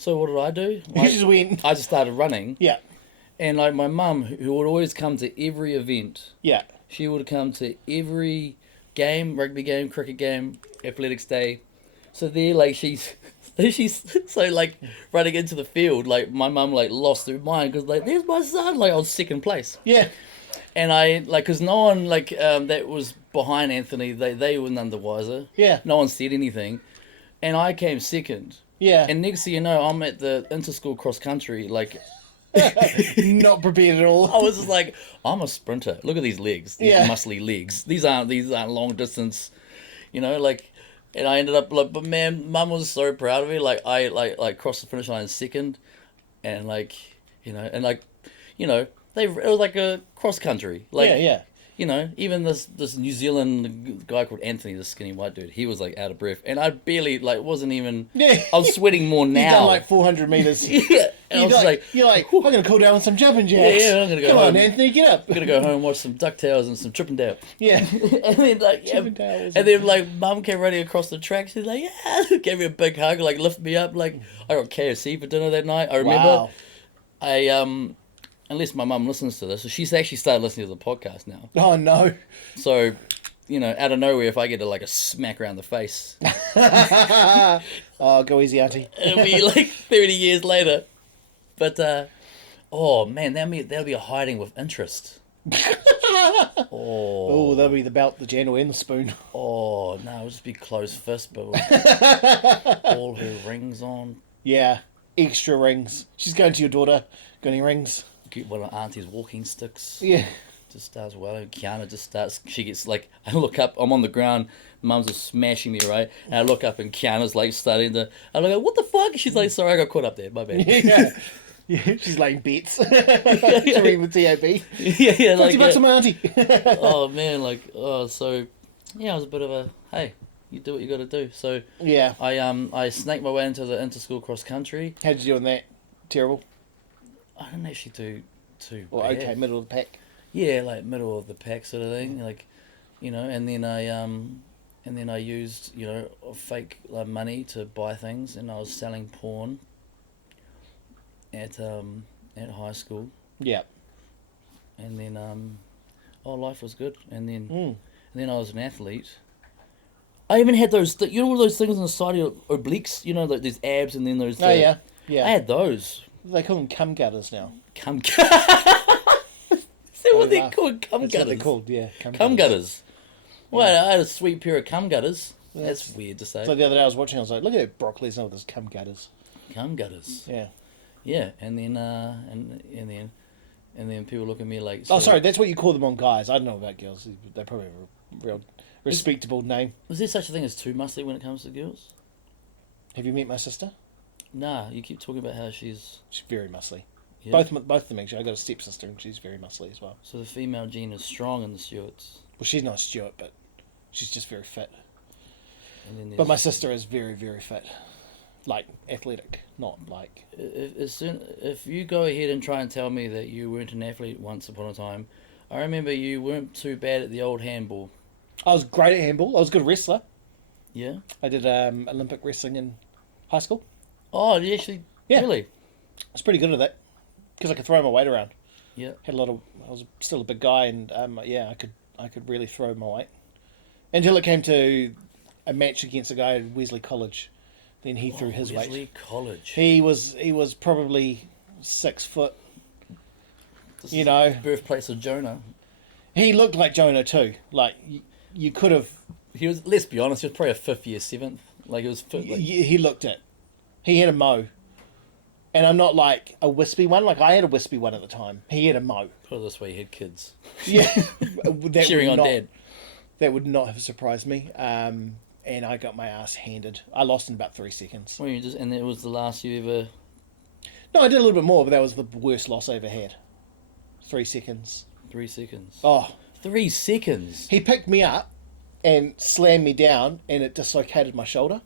So what did I do? You just went. I just started running. Yeah. And my mum, who would always come to every event. Yeah. She would come to every game, rugby game, cricket game, athletics day. So there, she's so running into the field. My mum lost her mind because there's my son. I was second place. Yeah. And I because no one that was behind Anthony. They were none the wiser. Yeah. No one said anything, and I came second. Yeah. And next thing you know, I'm at the inter-school cross-country, not prepared at all. I was just I'm a sprinter. Look at these legs, these muscly legs. These aren't long distance, and I ended up but man, Mum was so proud of me. I crossed the finish line second, and it was a cross-country. Even this New Zealand guy called Anthony, the skinny white dude, he was out of breath, and I barely wasn't even. Yeah. I was sweating more now. You've done 400 meters. Yeah, and I was you're I'm gonna cool down with some jumping jacks. Yeah, I'm gonna go Come home. on, Anthony, get up. I'm gonna go home and watch some DuckTales and some Chippendale. Yeah. And then Chippendales. and then Mum came running across the track. She's like, yeah, gave me a big hug, lifted me up. I got KFC for dinner that night. I remember. Wow. Unless my mum listens to this, so she's actually started listening to the podcast now. Oh no. So, out of nowhere, if I get a smack around the face, Oh, go easy, auntie. it'll be 30 years later. But oh man, that'll be a hiding with interest. Oh, that'll be the belt, the jandal, and the spoon. Oh no, it'll just be closed fist, but with all her rings on. Yeah. extra rings. She's going to your daughter. Got any rings? Get one of Auntie's walking sticks. Yeah. Just starts wailing. Kiana just starts. She gets like, I look up. I'm on the ground. Mum's just smashing me, right? And I look up and Kiana's like starting to. I look, what the fuck? She's like, sorry, I got caught up there. My bad. Yeah. Yeah, she's laying bets. To read with TAB. Yeah, yeah. 50 bucks on my auntie. Oh man, so yeah, I was a bit of a hey, you do what you got to do. So Yeah. I snaked my way into the inter-school cross country. How did you do on that? Terrible? I didn't actually do too Or bad. okay, middle of the pack? Yeah, like middle of the pack sort of thing, and then I used fake money to buy things, and I was selling porn at high school, Yeah. and then life was good, and then I was an athlete. I even had those those things on the side of your obliques, like these abs, and then those. Oh yeah, yeah. I had those. They call them cum-gutters now. Cum. Is that what they're called? Cum That's gutters. what they're called, yeah. Cum gutters. Well, I had a sweet pair of cum gutters. That's weird to say. So the other day I was watching, I was like, look at Brock Lesnar with his cum-gutters. Cum gutters. Yeah. Yeah, and then people look at me like. Oh, sorry, that's what you call them on guys. I don't know about girls. They probably have a real respectable name. Was there such a thing as too muscly when it comes to girls? Have you met my sister? Nah, you keep talking about how she's. She's very muscly. Yeah. Both of them actually. I got a stepsister and she's very muscly as well. So the female gene is strong in the Stewarts. Well, she's not a Stewart, but she's just very fit. And then But my sister is very, very fit. Like, athletic, not like... If you go ahead and try and tell me that you weren't an athlete once upon a time, I remember you weren't too bad at the old handball. I was great at handball. I was a good wrestler. Yeah? I did Olympic wrestling in high school. Oh, you actually... Yeah. Really? I was pretty good at that. Because I could throw my weight around. Yeah. I was still a big guy and, I could really throw my weight. Until it came to a match against a guy at Wesley College. Then he threw his weight. Wesley College. He was probably 6 foot. Birthplace of Jonah. He looked like Jonah too. Like you could have. He was. Let's be honest. He was probably a 5th year, 7th. Like it was. He looked it. He had a mo. And I'm not like a wispy one. Like I had a wispy one at the time. He had a mo. Put it this way, he had kids. Yeah. Cheering on Dad. That would not have surprised me. And I got my ass handed. I lost in about 3 seconds. Well, and it was the last you ever. No, I did a little bit more, but that was the worst loss I ever had. 3 seconds. 3 seconds. Oh. 3 seconds. He picked me up and slammed me down, and it dislocated my shoulder.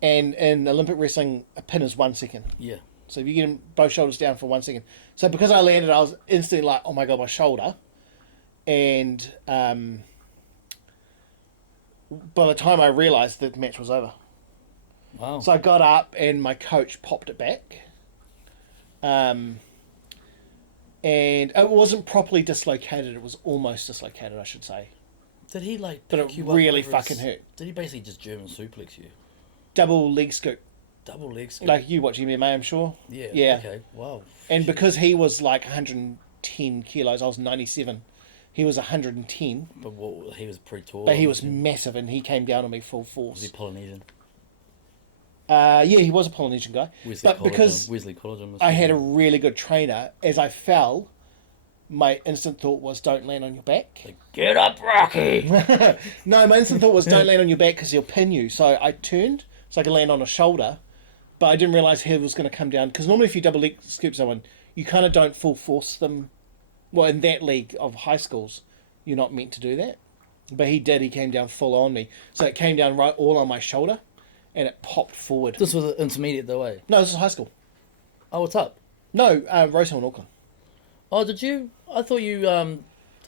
And in Olympic wrestling, a pin is 1 second. Yeah. So if you get both shoulders down for 1 second. So because I landed, I was instantly like, oh my God, my shoulder. And by the time I realised that the match was over. Wow. So I got up and my coach popped it back. And it wasn't properly dislocated. It was almost dislocated, I should say. Did he But pick it you up really over fucking hurt. Did he basically just German suplex you? Double leg scoop. Double leg scoop? Like you watch MMA, I'm sure. Yeah. Yeah. Okay. Wow. And because he was like 110 kilos, I was 97. He was 110. But he was pretty tall. But he was massive and he came down on me full force. Was he Polynesian? Yeah, he was a Polynesian guy. Because Wesley College. I had a really good trainer, as I fell, my instant thought was don't land on your back. Like, get up, Rocky! No, my instant thought was don't land on your back because he'll pin you. So I turned so I could land on a shoulder, but I didn't realise he was going to come down. Because normally if you double leg scoop someone, you kind of don't full force them. Well, in that league of high schools, you're not meant to do that. But he did. He came down full on me. So it came down right all on my shoulder, and it popped forward. This was intermediate the way. No, this is high school. Oh, what's up? No, Rosehill in Auckland. Oh, did you? I thought you. I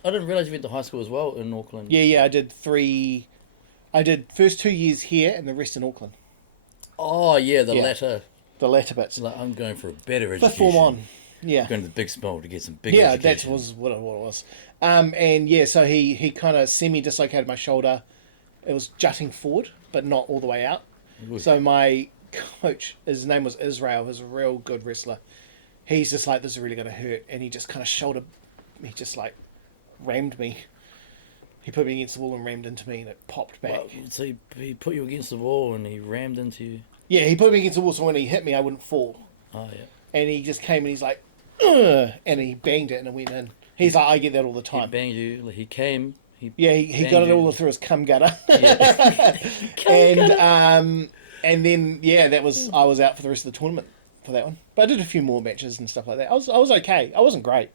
didn't realise you went to high school as well in Auckland. Yeah, I did 3. I did first 2 years here and the rest in Auckland. Oh, yeah, the latter. The latter bits. Like, I'm going for a better education. Fifth form on. Yeah. I'm going to the big small to get some big education. Yeah, that was what it was. And yeah, so he kind of semi-dislocated my shoulder. It was jutting forward, but not all the way out. Ooh. So my coach, his name was Israel, who's a real good wrestler. He's just like, this is really going to hurt. And he just kind of he just like rammed me. He put me against the wall and rammed into me and it popped back. Well, so he put you against the wall and he rammed into you? Yeah, he put me against the wall so when he hit me, I wouldn't fall. Oh yeah. And he just came and he's like, ugh, and he banged it and it went in. He's like, I get that all the He time. banged you. Like, he came. He He banged got it you. all through his cum gutter. Yeah. And then I was out for the rest of the tournament for that one. But I did a few more matches and stuff like that. I was okay. I wasn't great,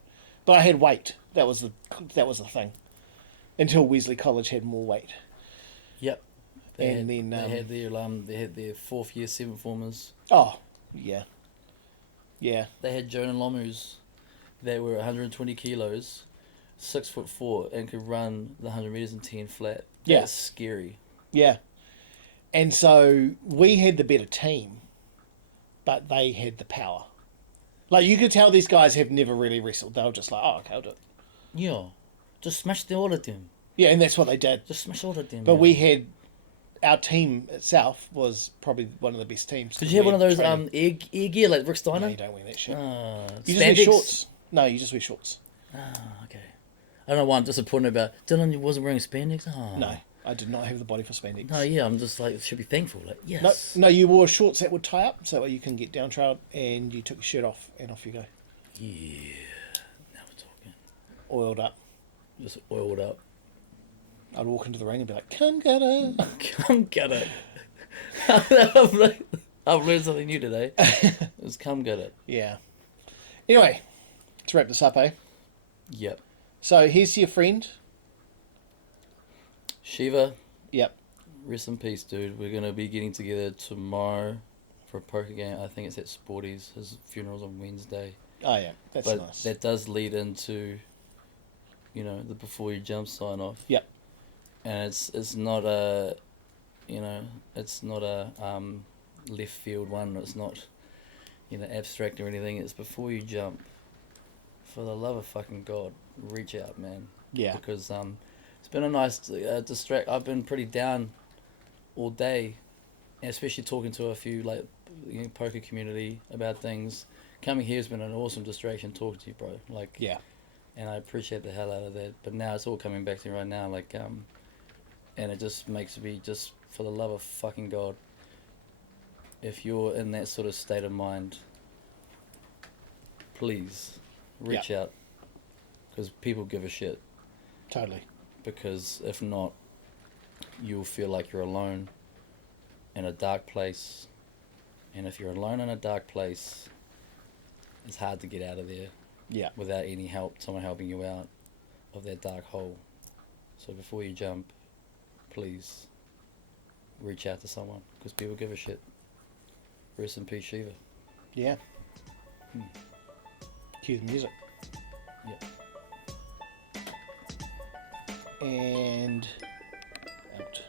but I had weight. That was the thing. Until Wesley College had more weight. Yep. They And had, then, they had their 4th year 7th formers. Oh, yeah. Yeah. They had Joan and Lomus that were 120 kilos, 6'4", and could run the 100 meters in 10 flat. Yeah. That's scary. Yeah. And so we had the better team, but they had the power. Like, you could tell these guys have never really wrestled. They were just like, oh, okay, I'll do it. Yeah. Just smash all of them. Yeah, and that's what they did. Just smash all of them. But man. we had... Our team itself was probably one of the best teams. Did you have one of those training. air gear like Rick Steiner? No, you don't wear that shit. You just Spandex? wear shorts. No, you just wear shorts. Okay. I don't know why I'm disappointed about Dylan wasn't wearing spandex. Oh. No, I did not have the body for spandex. No, yeah, I'm just like, should be thankful. Like, yes. No, you wore shorts that would tie up so you can get down trailed and you took your shirt off and off you go. Yeah. Now we're talking. Oiled up. Just oiled up. I'd walk into the ring and be like, cum-gutter. Cum-gutter. I've learned something new today. It was cum-gutter. Yeah. Anyway, to wrap this up, eh? Yep. So here's to your friend. Shiva, Yep. rest in peace, dude. We're going to be getting together tomorrow for a poker game. I think it's at Sporty's. His funeral's on Wednesday. Oh, yeah. That's But nice. that does lead into, the before you jump sign off. Yep. And it's not a, it's not a left field one. It's not, abstract or anything. It's before you jump. For the love of fucking God, reach out, man. Yeah. Because it's been a nice distract. I've been pretty down all day, and especially talking to a few poker community about things. Coming here has been an awesome distraction. Talking to you, bro. Yeah. And I appreciate the hell out of that. But now it's all coming back to me right now. And it just makes me just, for the love of fucking God, if you're in that sort of state of mind, please reach out. Because people give a shit. Totally. Because if not, you'll feel like you're alone in a dark place. And if you're alone in a dark place, it's hard to get out of there. Yeah. Without any help, someone helping you out of that dark hole. So before you jump, please reach out to someone, because people give a shit. Rest in peace, Shiva. Yeah. Cue the music. Yeah. And out.